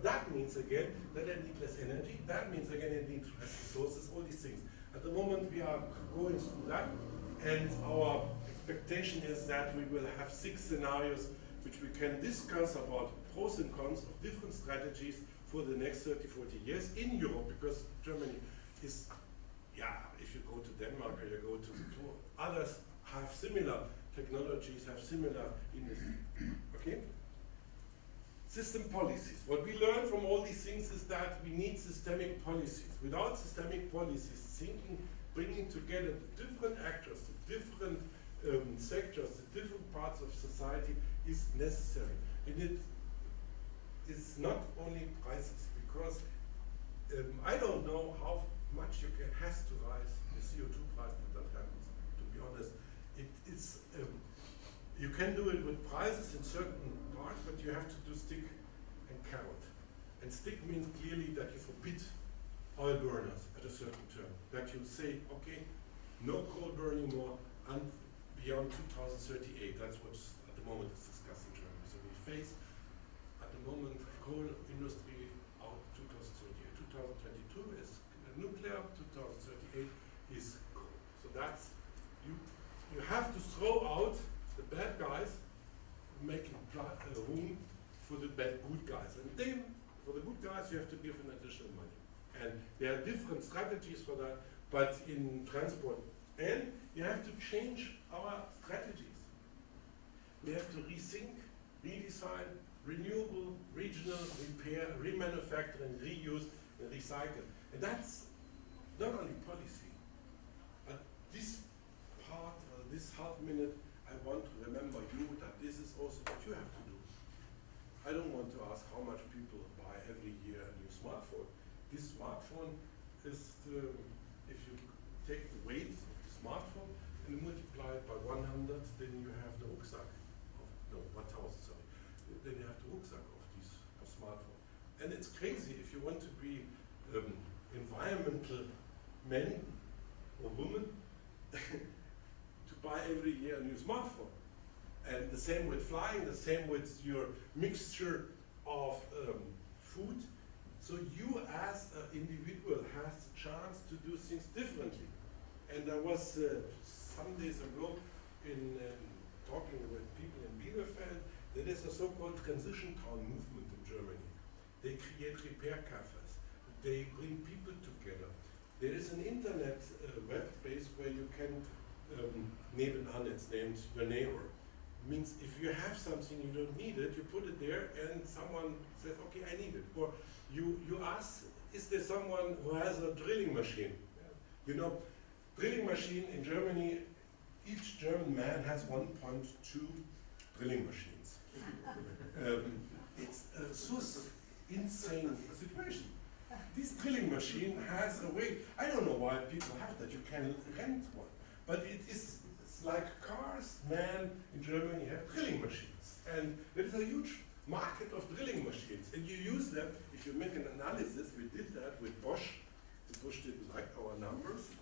because that means again that I need less energy, that means again I need less resources, all these things. At the moment we are going through that, and our expectation is that we will have 6 scenarios which we can discuss about pros and cons of different strategies for the next 30, 40 years in Europe, because Germany is, if you go to Denmark or you go to others have similar technologies, have similar industry. Okay? System policies. What we learn from all these things is that we need systemic policies. Without systemic policies, thinking, bringing together the different actors, the different sectors, the different parts of society is necessary. And it is not only prices, because I don't know how much has to rise the CO2 price when that happens, to be honest. You can do it with prices in certain parts, but you have to do stick and carrot. And stick means clearly that you forbid oil burners at a certain term. That you say, okay, no coal burning more and beyond 2038. That's what's at the moment is discussed in Germany. So we face at the moment coal industry out 2038. 2022 is nuclear, 2038 is coal. So that's, you have to throw out the bad guys, making room for the good guys. And then, for the good guys, you have to give them additional money. And there are different strategies for that, but in transport. And you have to change our strategies. We have to rethink, redesign, renewable, regional, repair, remanufacturing, reuse, and recycle. And that's not only policy, but this part, this half minute, I want to remember you that this is also what you have to do. I don't want to ask how much people buy every year a new smartphone. This smartphone is, if you take the weight of the smartphone and multiply it by 100, then you have the rucksack of, no, 1,000, sorry. Then you have the rucksack of this smartphone. And it's crazy if you want to be environmental men or women to buy every year a new smartphone. And the same with flying, the same with your mixture of food. So you as an individual has the chance to do things differently. And I was some days ago in talking with people in Bielefeld. There is a so-called transition town movement in Germany. They create repair cafes. They bring people together. There is an internet web base where you can nebenan, it's named your neighbor. Means if you have something you don't need it, you put it there and someone says, okay, I need it. Or you ask, is there someone who has a drilling machine? You know, drilling machine in Germany, each German man has 1.2 drilling machines. It's a so insane situation. This drilling machine has a way, I don't know why people have that, you can rent one. But it's like cars, man, in Germany have drilling machines. And there is a huge market of drilling machines. And you use them, if you make an analysis, we did that with Bosch. The Bosch didn't like our numbers.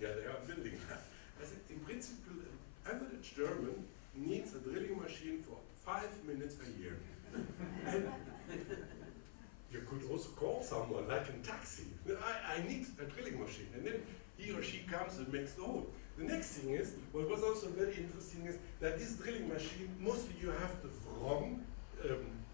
Yeah, they are building that. I said, in principle, an average German needs a drilling machine for 5 minutes a year. And you could also call someone, like in taxi. I need a drilling machine. And then he or she comes and makes the hole. The next thing is, what was also very interesting is that this drilling machine, mostly you have the wrong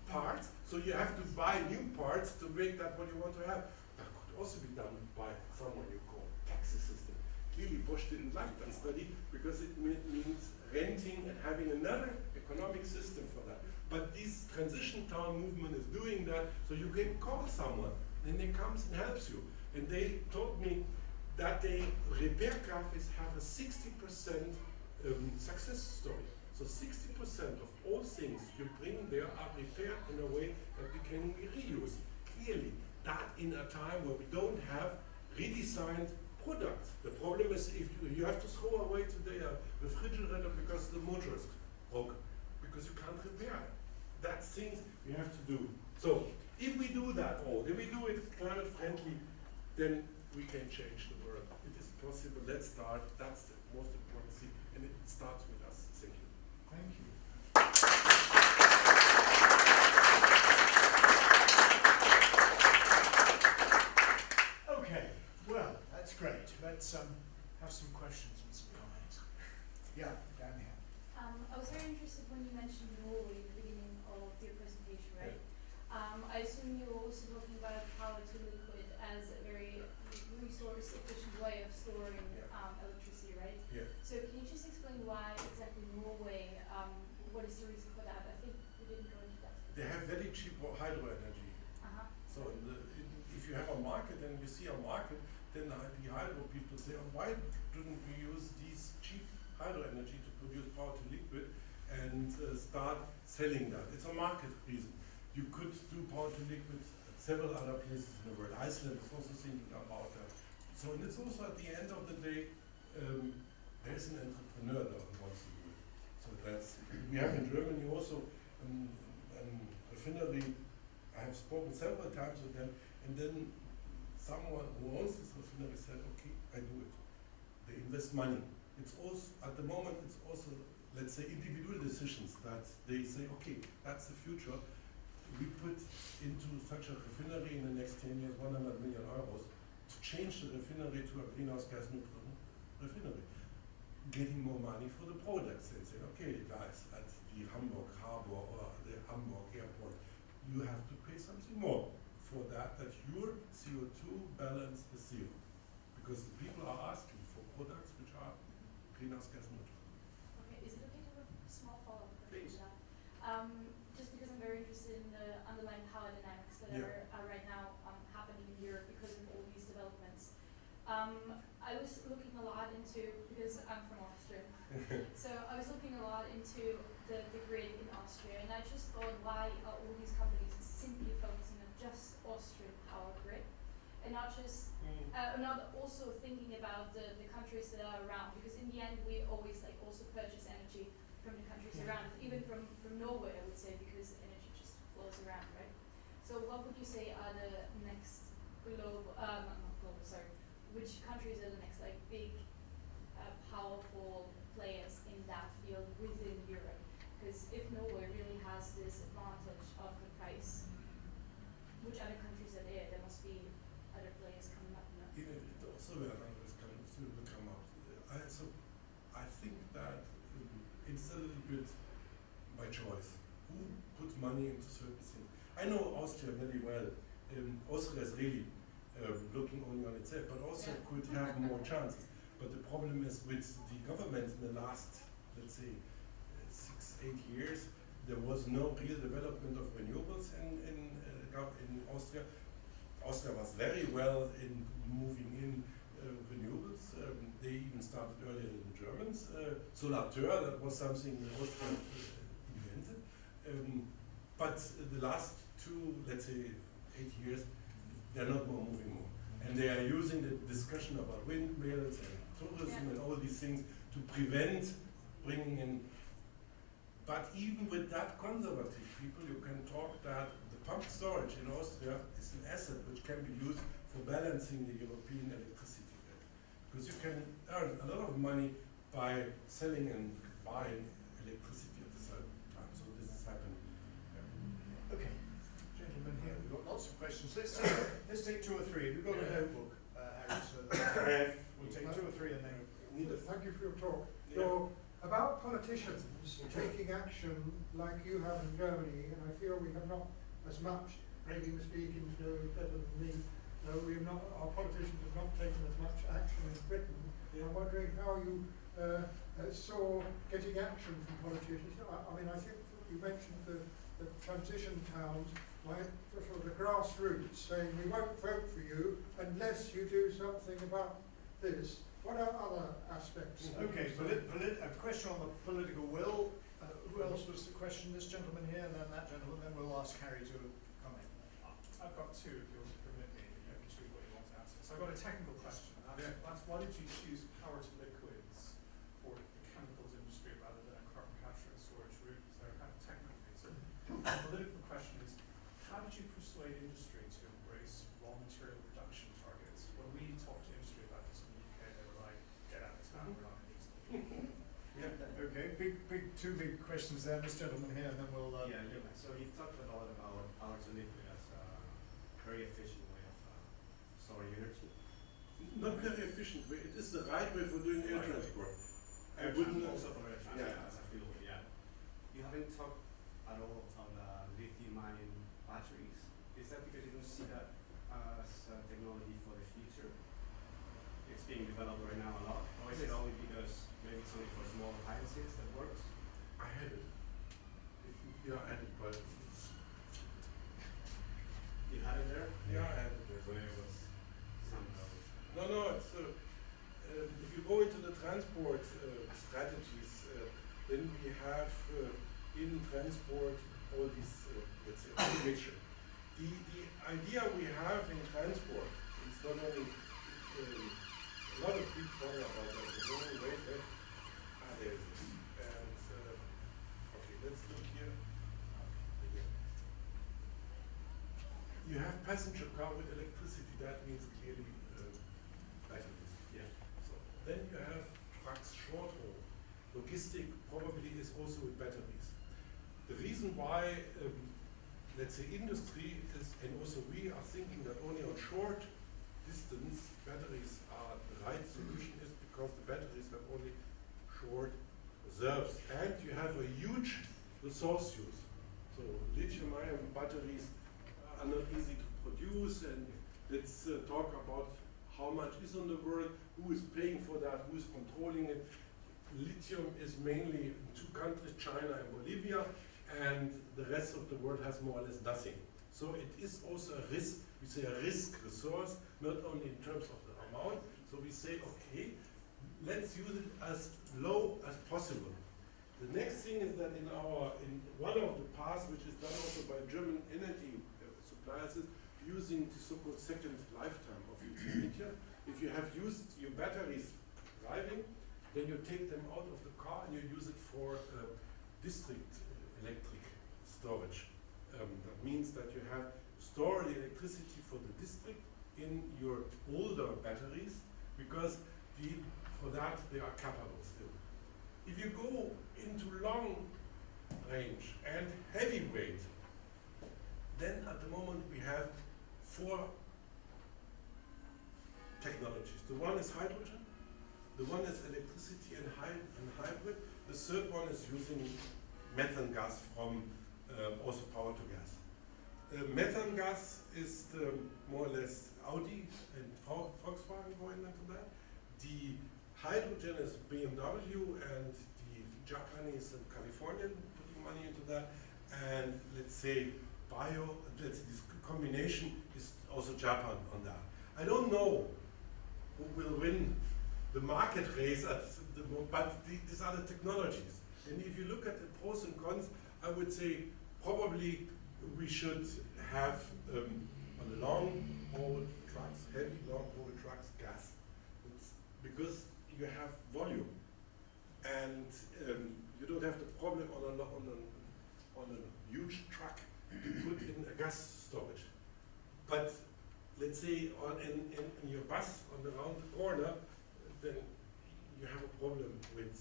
parts, so you have to buy new parts to make that what you want to have. That could also be done by someone you call taxi system. Clearly Bosch didn't like that study because it means renting and having another economic system for that. But this transition town movement is doing that, so you can call someone and they comes and helps you. And they told me that they repair cafes have a 60% success story. So 60% of all things you bring there are repaired in a way that we can reuse. Clearly, that in a time where we don't have redesigned products. The problem is if you have to throw away today a refrigerator because the motor is broken, because you can't repair it. That's things we have to do. So if we do that all, if we do it climate friendly, then we can change the world. It is possible. Let's start. That's the most important thing, and it starts with us. Thank you. Thank you. when you were also talking about power to liquid as a very resource efficient way of storing electricity, right? Yeah. So can you just explain why exactly Norway, what is the reason for that? I think we didn't go into that. They have very cheap hydro energy. So if you have a market and you see a market, then the hydro people say, oh, why didn't we use these cheap hydro energy to produce power to liquid and start selling that? It's a market reason. You could do power to liquid at several other places in the world. Iceland is also thinking about that. So and it's also at the end of the day, there's an entrepreneur there who wants to do it. So that's, we have in Germany also refinery. I have spoken several times with them, and then someone who owns this refinery said, okay, I do it. They invest money. It's also, at the moment, it's also, let's say, individual decisions that they say, okay, that's the future. We put into such a refinery in the next 10 years 100 million euros to change the refinery to a greenhouse gas neutral refinery. Getting more money for the products. They say, okay, guys, at the Hamburg harbor or the Hamburg airport, you have to pay something more for that, that your CO2 balance is zero. Because the people are asking for products which are greenhouse gas neutral. Okay, is it okay to have a small follow-up question Please. to that? Just because I'm very interested in the underlying power dynamics that are right now happening in Europe because of all these developments. I was looking a lot into, because I'm from Austria, so I was looking a lot into the grid in Austria, and I just thought, why are all these companies simply focusing on just Austrian power grid, and not just, not also thinking about the countries that are around, because in the end we always like also purchase energy from the countries around, even from Norway, I would say, because energy just flows around, right? So what would you say are the next global, not global, sorry, which countries are the next like big, powerful players in that field within Europe? Because if Norway really has this advantage of the price, which other countries are there? There must be other players coming up. No? Also, there are others still will come up. I think that it's a little bit by choice. Who puts money into certain things? I know Austria very well. Austria is really looking only on itself, but also could have more chances. But the problem is with the government in the last, let's say, 6-8 years, there was no real development of renewables in Austria. Austria was very well in moving in renewables. They even started earlier than the Germans. Solateur, that was something Austria invented. But the last 2, let's say, 8 years, they're not moving more. And they are using the discussion about windmills and tourism and all these things to prevent bringing in. But even with that conservative people, you can talk that the pumped storage in Austria is an asset which can be used for balancing the European electricity grid. Because you can earn a lot of money by selling and buying electricity at the same time. So this is happening. Okay, gentlemen here, we've got lots of questions. Let's take 2 or 3. Have you got a notebook, Harry? So that we'll take 2 or 3 and then. Thank you for your talk. Yeah. About politicians taking action like you have in Germany, and I feel we have not as much, maybe the speakings know better than me, we have not, our politicians have not taken as much action in Britain. Yeah. I'm wondering how you saw getting action from politicians. I mean, I think you mentioned the transition towns, like sort of the grassroots saying we won't vote for you unless you do something about this. What are other aspects? Okay, a question on the political will. Who else was the question? This gentleman here, and then that gentleman, then we'll ask Harry to comment. I've got 2, if you'll permit me, you can choose what you want to answer. So I've got a technical question. That's why did you choose power to liquids for the chemicals industry rather than a carbon capture and storage route? So they're kind of technical things. So the political question is, how did you persuade industry to embrace raw material reduction targets? When we talked to industry about this in the UK, they were like, get out of town, we're not interested. Okay, two big questions there. This gentleman here, and then we'll. So you've talked a lot about power to liquid as a very efficient way of storing energy. Not very efficient way. It is the right way for doing air transport. I wouldn't also for air transport as a fuel. Yeah. You haven't talked at all about lithium-ion batteries Is that because you don't see that as technology for the future? It's being developed right now a lot, or is it only because maybe it's only for small appliances that works? I had it. Yeah, I had it, but You had it there? yeah, I had it there. When it was some of those. No, it's if you go into the transport strategies, then we have in transport all these, let's say, automation. The idea we have in transport is not only a lot of people talking about that. Wait, there it is. And okay, let's look here. Again. You have passenger car with electricity. That means clearly batteries. Yeah. So then you have trucks short haul. Logistic probably is also with batteries. The reason why, let's say, industry is, and also we are thinking that only on short distance batteries are the right solution is because the batteries have only short reserves. And you have a huge resource use. So lithium-ion batteries are not easy to produce, and let's talk about how much is on the world, who is paying for that, who is controlling it. Lithium is mainly in two countries, China and Bolivia, and the rest of the world has more or less nothing. So it is also a risk, we say a risk resource, not only in terms of the amount. So we say, okay, let's use it as low as possible. The next thing is that in one of the paths, which is done also by German energy suppliers, is using the so-called second lifetime of your lithium. If you have used your batteries driving, then you take them out of the car and you use it for district electric storage. That means that you have stored the electricity for the district in your older batteries, because for that they are capable still. If you go into long range and heavyweight, then at the moment we have 4 technologies. The one is hydrogen, the one is electricity and hybrid, the third one is using methane gas from also power to gas. Methane gas is more or less Audi and Volkswagen going into that. The hydrogen is BMW and the Japanese and Californian putting money into that. And let's say this combination is also Japan on that. I don't know who will win the market race but these are the technologies. And if you look at the pros and cons, I would say probably we should have on the long haul trucks, heavy long haul trucks, gas. It's because you have volume, and you don't have the problem on a huge truck to put in a gas storage. But let's say in your bus on the round corner, then you have a problem with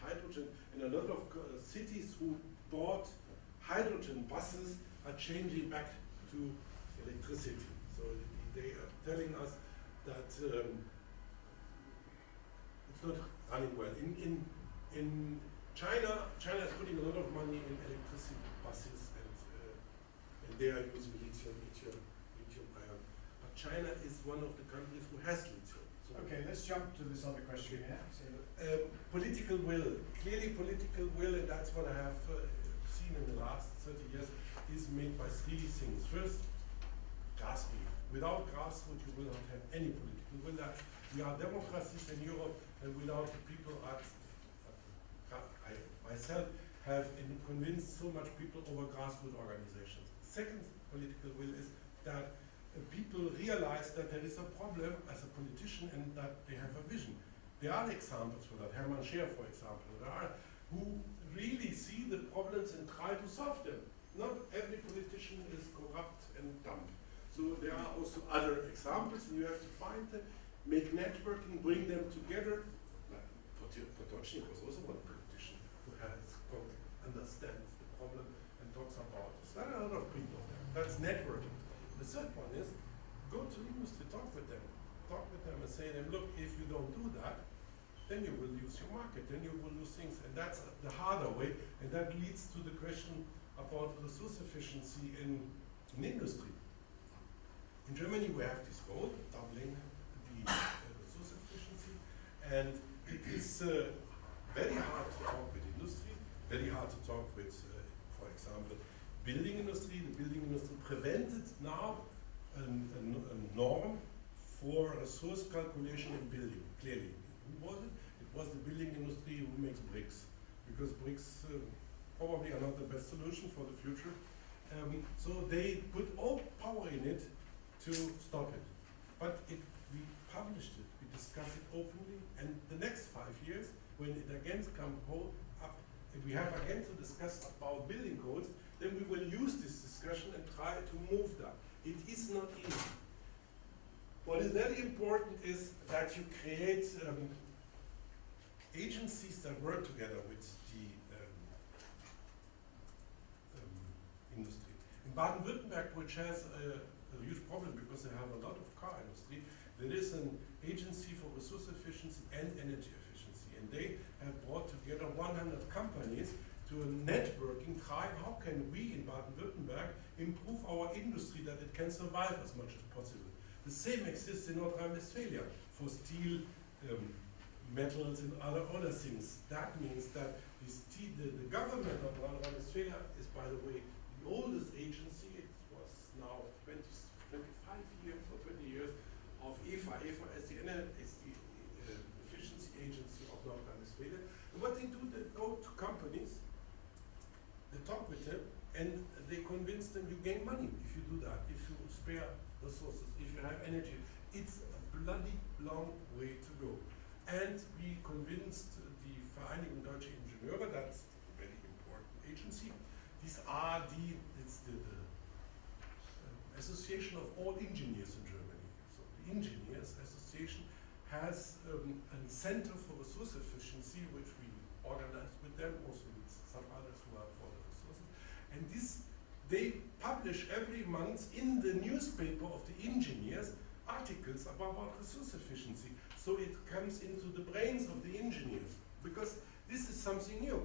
hydrogen. And a lot of cities who bought hydrogen buses are changing back to electricity. So they are telling us that it's not running well. In China is putting a lot of money in electricity buses, and they are using lithium ion. But China is one of the countries who has lithium. So Okay, let's jump to this other question here. political will, clearly political will, and that's what I have seen in the last 30 years, is made by 3 things. First, grassroots. Without grassroots, you will not have any political will. We are democracies in Europe, and without the people, I myself have convinced so much people over grassroots organizations. Second political will is that people realize that there is a problem as a politician and that they have a vision. There are examples for that. Hermann Scheer, for example, who really see the problems and try to solve them. Not every politician is corrupt and dumb. So there are also other examples, and you have to find them, make networking, bring them together. Like Potocznik was also one politician who understands the problem and talks about it. There are a lot of people there. That's networking. The third one is go to industry, talk with them and say to them, look, if you don't do that, then you will lose your market, then you will lose things, and that's the harder way, and that leads to the question about resource efficiency in industry. In Germany, we have this goal, doubling the resource efficiency, and it is very hard to talk with industry, very hard to talk with, for example, building industry. The building industry prevented now a norm for resource calculation in building, clearly. Who was it? It was the building industry who makes bricks, because bricks probably are not the best solution for the future. So they put all power in it to stop it. But we published it, we discussed it openly, and the next 5 years, when it again comes up, if we have again to discuss about building codes, then we will use this discussion and try to move that. It is not easy. What is very important is that you create agencies that work together with the industry. In Baden-Württemberg, which has a huge problem because they have a lot of car industry, there is an agency for resource efficiency and energy efficiency, and they have brought together 100 companies to a networking, trying how can we in Baden-Württemberg improve our industry that it can survive as much as possible. The same exists in North Rhine-Westphalia for steel, metals and other things. That means that the government of North Rhine-Westphalia is, by the way, the oldest agency. It was now 25 years or 20 years of EFA. EFA is the efficiency agency of North Rhine-Westphalia. And what they do, they go to companies, they talk with them, and they convince them you gain money if you do that, if you spare resources, if you have energy. It's a bloody long way to go. And we convinced the Vereinigung Deutsche Ingenieure, that's a very important agency. These are it's the association of all engineers in Germany. So the Engineers Association has a center for resource efficiency, which we organized with them, also with some others who are for the resources. And they publish every month in the newspaper of the engineers articles about resource efficiency. So it comes into the brains of the engineers, because this is something new.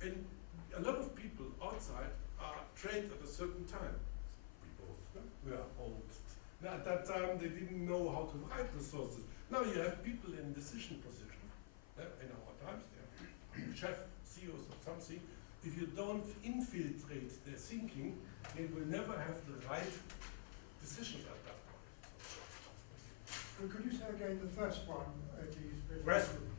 And a lot of people outside are trained at a certain time. We are old. Now, at that time, they didn't know how to write resources. Now you have people in decision position. In our times, they are chef, CEOs of something. If you don't infiltrate their thinking, they will never have the right decisions at that point. And could you say again the first one? Grassroots.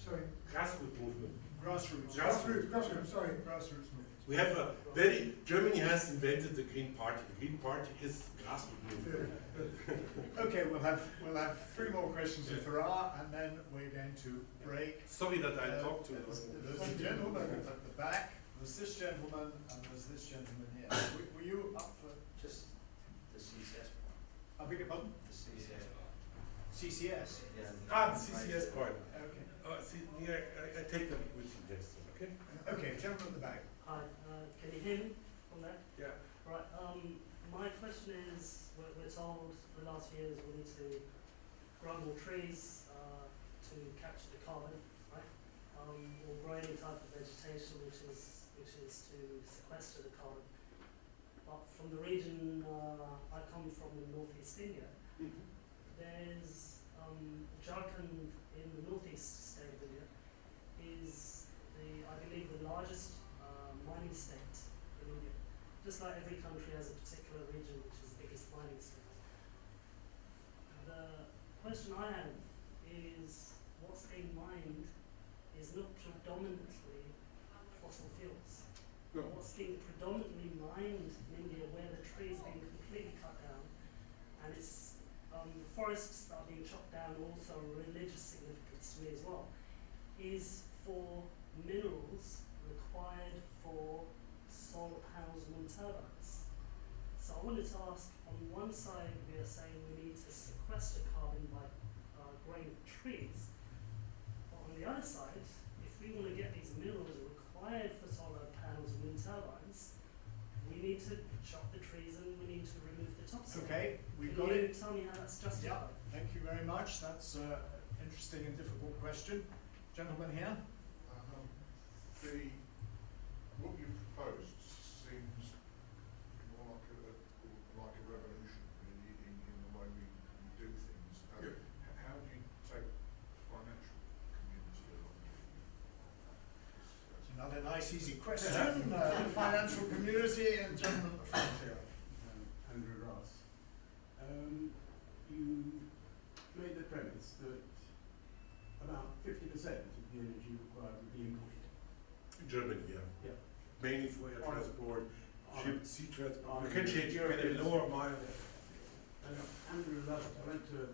Sorry. Grassroots movement. Grassroots. Sorry. Grassroots movement. We have Germany has invented the Green Party. The Green Party is grassroots movement. Okay, we'll have 3 more questions if there are, and then we're going to break. Sorry that I talked too There's much. a gentleman at the back, there's this gentleman, and there's this gentleman here. Were you up for? Just the CCS part. I beg your pardon? The CCS part. CCS? Yeah. The CCS part. Okay. I take that with suggestion, okay? Okay, gentleman at the back. Hi, can you hear me from there? Yeah. Right, my question is, we're told for the last few years we need to grow more trees to capture the carbon, right? Or grow any type of vegetation which is to sequester the carbon. But from the region I come from in northeast India, there's Jharkhand in the northeast state of India is I believe the largest mining state in India. Just like every country has a particular region which is the biggest mining state. The question I have is what's being mined is not predominantly fossil fuels. No. What's being predominantly mined in India, where the trees are being completely cut down, and it's the forests that are being chopped down, also religious significance to me as well, is for minerals required for solar panels and wind turbines. So I wanted to ask, on one side we are saying we need to sequester carbon by growing trees, but on the other side, if we want to get these minerals required for solar panels and wind turbines, we need to chop the trees and we need to remove the topsoil. Okay, we've Can got you it. tell me how that's Yeah, justified? thank you very much. That's an interesting and difficult question. Gentleman here. What you proposed seems more like a revolution in do things. How do you take financial community along with you? It's another nice, easy question. The financial community and gentlemen at the front here. Andrew Ross. You made the premise that about 50% of the energy required would be imported. In Germany, yeah. Yeah. Mainly for air On- transport, on- ship, sea transport. on You can change it European- with a lower mile. And Andrew Lovett, I went to a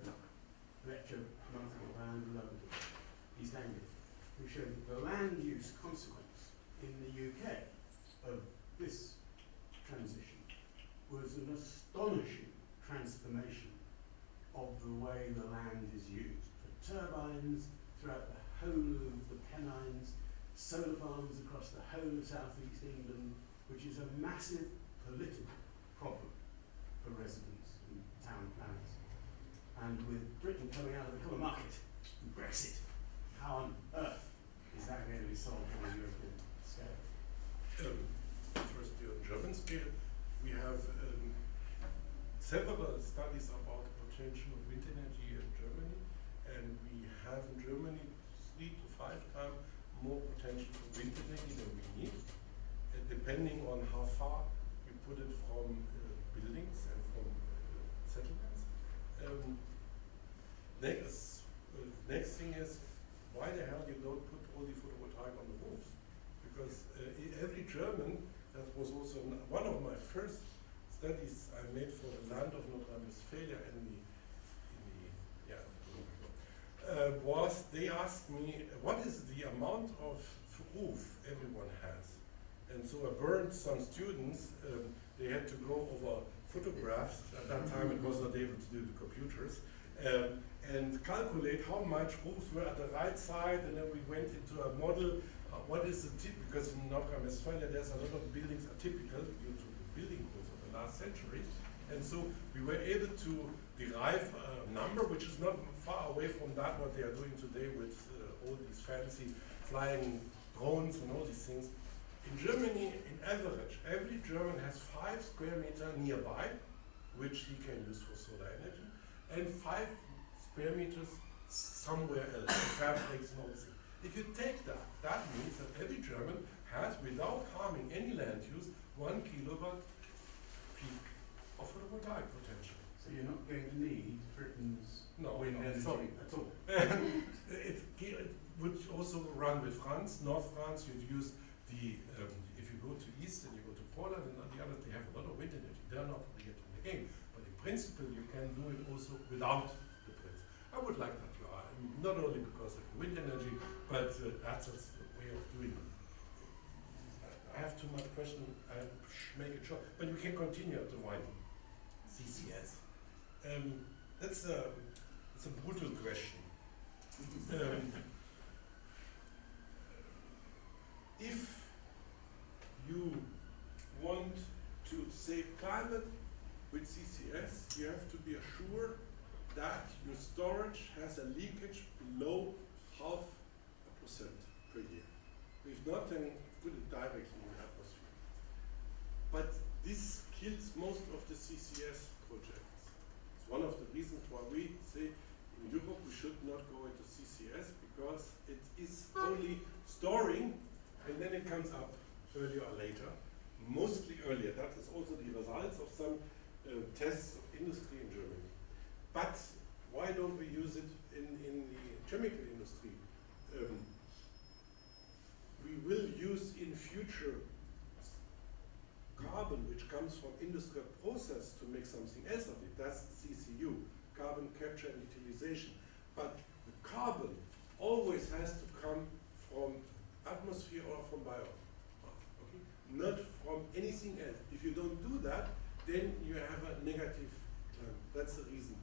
lecture a month ago by Andrew Lovett at East Anglia, who showed that the land use consequence in the UK of this transition was an astonishing transformation of the way the land is used. For turbines throughout the whole of the Pennines, solar farms across the whole of South East England, which is a massive political problem for residents and town planners. And with Britain coming out of the common market and Brexit, how on earth is that going to be solved on a European scale? First, on German scale, we have several studies about the potential of wind energy in Germany, and we have in Germany 3 to 5 times more potential for wind energy than we need, depending on how far we put it from buildings and from settlements. Next thing is, why the hell you don't put all the photovoltaic on the roofs? Because every German, that was also one of my first studies I made for the land of North Rhine-Westphalia was they asked me, what is the amount of roof everyone has? And so I burned some students, they had to go over photographs, at that time it was not able to do the computers, and calculate how much roofs were at the right side, and then we went into a model, what is the tip, because in North Rhine-Westphalia there's a lot of buildings are typical due to the building codes of the last century, and so we were able to derive a number which is not far away from that what they are doing today with all these fancy flying drones and all these things. In Germany, in average, every German has 5 square meters nearby, which he can use for solar energy, and 5 square meters somewhere else, fabrics and all this. If you take that, that means that every German has, without harming any land use, 1 kilowatt peak of photovoltaic potential. So you're not going to need Britain's wind energy sorry. at all. It would also run with France. North France, you'd use the, if you go to East and you go to Poland and on the others, they have a lot of wind energy. They're not yet in the game. But in principle, you can do it also without the Brits. I would like that you are, not only because of wind energy, but that's just the way of doing it. I have too much question, I make it short. But we can continue at the wine. CCS. That's it's a brutal question. If you want to save climate with CCS, you have to be assured that your storage has a leakage below 0.5% per year. If not, then put it directly in the atmosphere. But this kills most of the CCS projects. It's one of the reasons why we say in Europe we should not go into CCS, because it is only storing and then it comes up earlier or later, mostly earlier. That is also the results of some tests of industry in Germany. But why don't we use it in the chemical industry? We will use in future carbon which comes from industrial process to make something else of it. That's CCU, carbon capture and utilization. But the carbon always has to come from atmosphere or from biomass, okay? Not from anything else. If you don't do that, then you have a negative climate. That's the reason.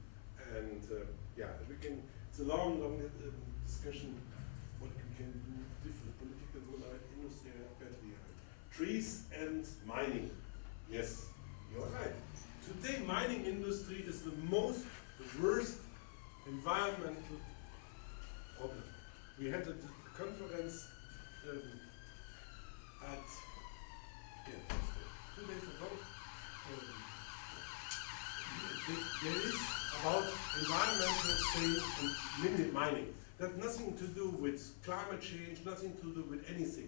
And yeah, we can. It's a long discussion. What we can do, different political industry, battery, trees and mining. Yes, you're right. Today, mining industry is the worst environmental problem. We had a conference at 2 days ago. There is a about environmental things and mining. That has nothing to do with climate change, nothing to do with anything.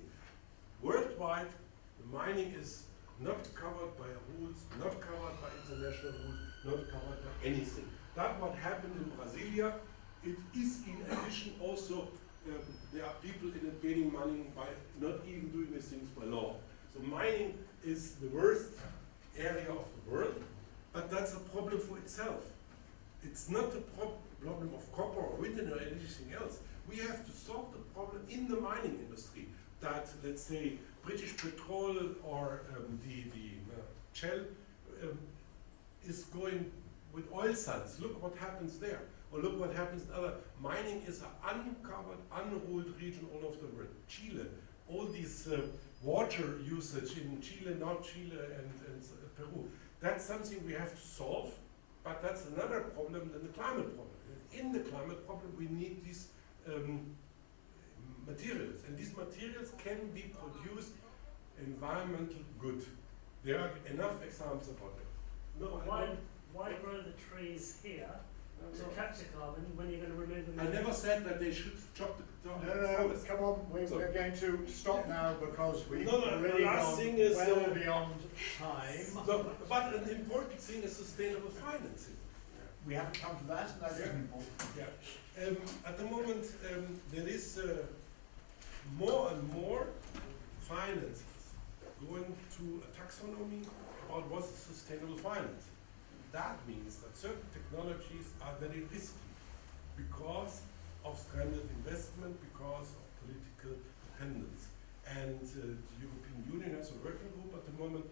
Worldwide, the mining is not covered by rules, not covered by international rules, not covered by anything. That's what happened in Brasilia. It is in addition also, there are people in it gaining money by not even doing these things by law. So mining is the worst area of the world, but that's a problem for itself. It's not a problem of copper or windmill or anything else. We have to solve the problem in the mining industry that, let's say, British Petrol or Shell is going with oil sands. Look what happens there. Or look what happens in other. Mining is an uncovered, unruled region all over the world. Chile, all these water usage in Chile, North Chile and Peru. That's something we have to solve, but that's another problem than the climate problem. In the climate problem, we need these materials, and these materials can be produced environmental good. There are enough examples about it. No, why grow the trees here to capture carbon when you're going to remove them? I never said that they should chop the No, forest. come on, we're going to stop now because we've No, already the last gone thing is, well beyond time. No, but an important thing is sustainable financing. We haven't come to that, and that is important. Yeah. At the moment, there is more and more finances going to a taxonomy about what's sustainable finance. That means that certain technologies are very risky because of stranded investment, because of political dependence. And the European Union has a working group at the moment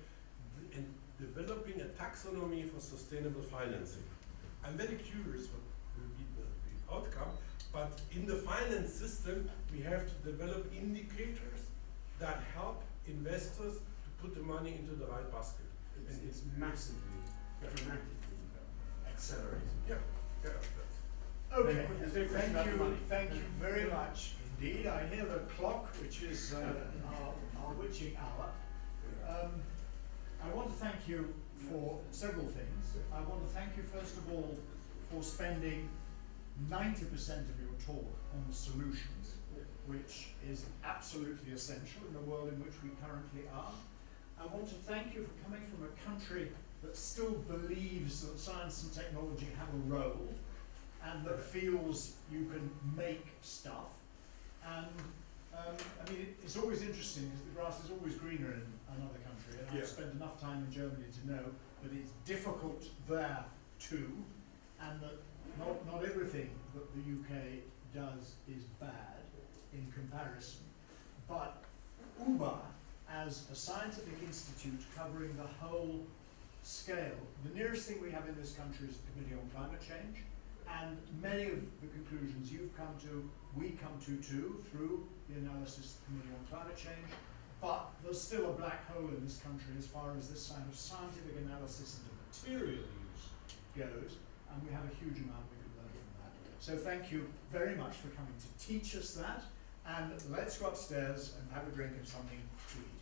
in developing a taxonomy for sustainable financing. I'm very curious what will be the outcome, but in the finance system, we have to develop indicators that help investors to put the money into the right basket. And it's massively, dramatically accelerating. Yeah. Okay, There's no question about the money. thank you very much indeed. I hear the clock, which is our witching hour. I want to thank you for several things. I want to thank you first of all for spending 90% of your talk on solutions, which is absolutely essential in the world in which we currently are. I want to thank you for coming from a country that still believes that science and technology have a role and that feels you can make stuff. And I mean, it's always interesting because the grass is always greener in another country, and I've spent enough time in Germany to know that it's difficult there too, and that not everything that the UK does is bad in comparison. But UBA, as a scientific institute covering the whole scale, the nearest thing we have in this country is the Committee on Climate Change, and many of the conclusions you've come to, we come to too, through the analysis of the Committee on Climate Change. But there's still a black hole in this country as far as this kind of scientific analysis into material use goes, and we have a huge amount we could learn from that. So thank you very much for coming to teach us that, and let's go upstairs and have a drink of something to eat.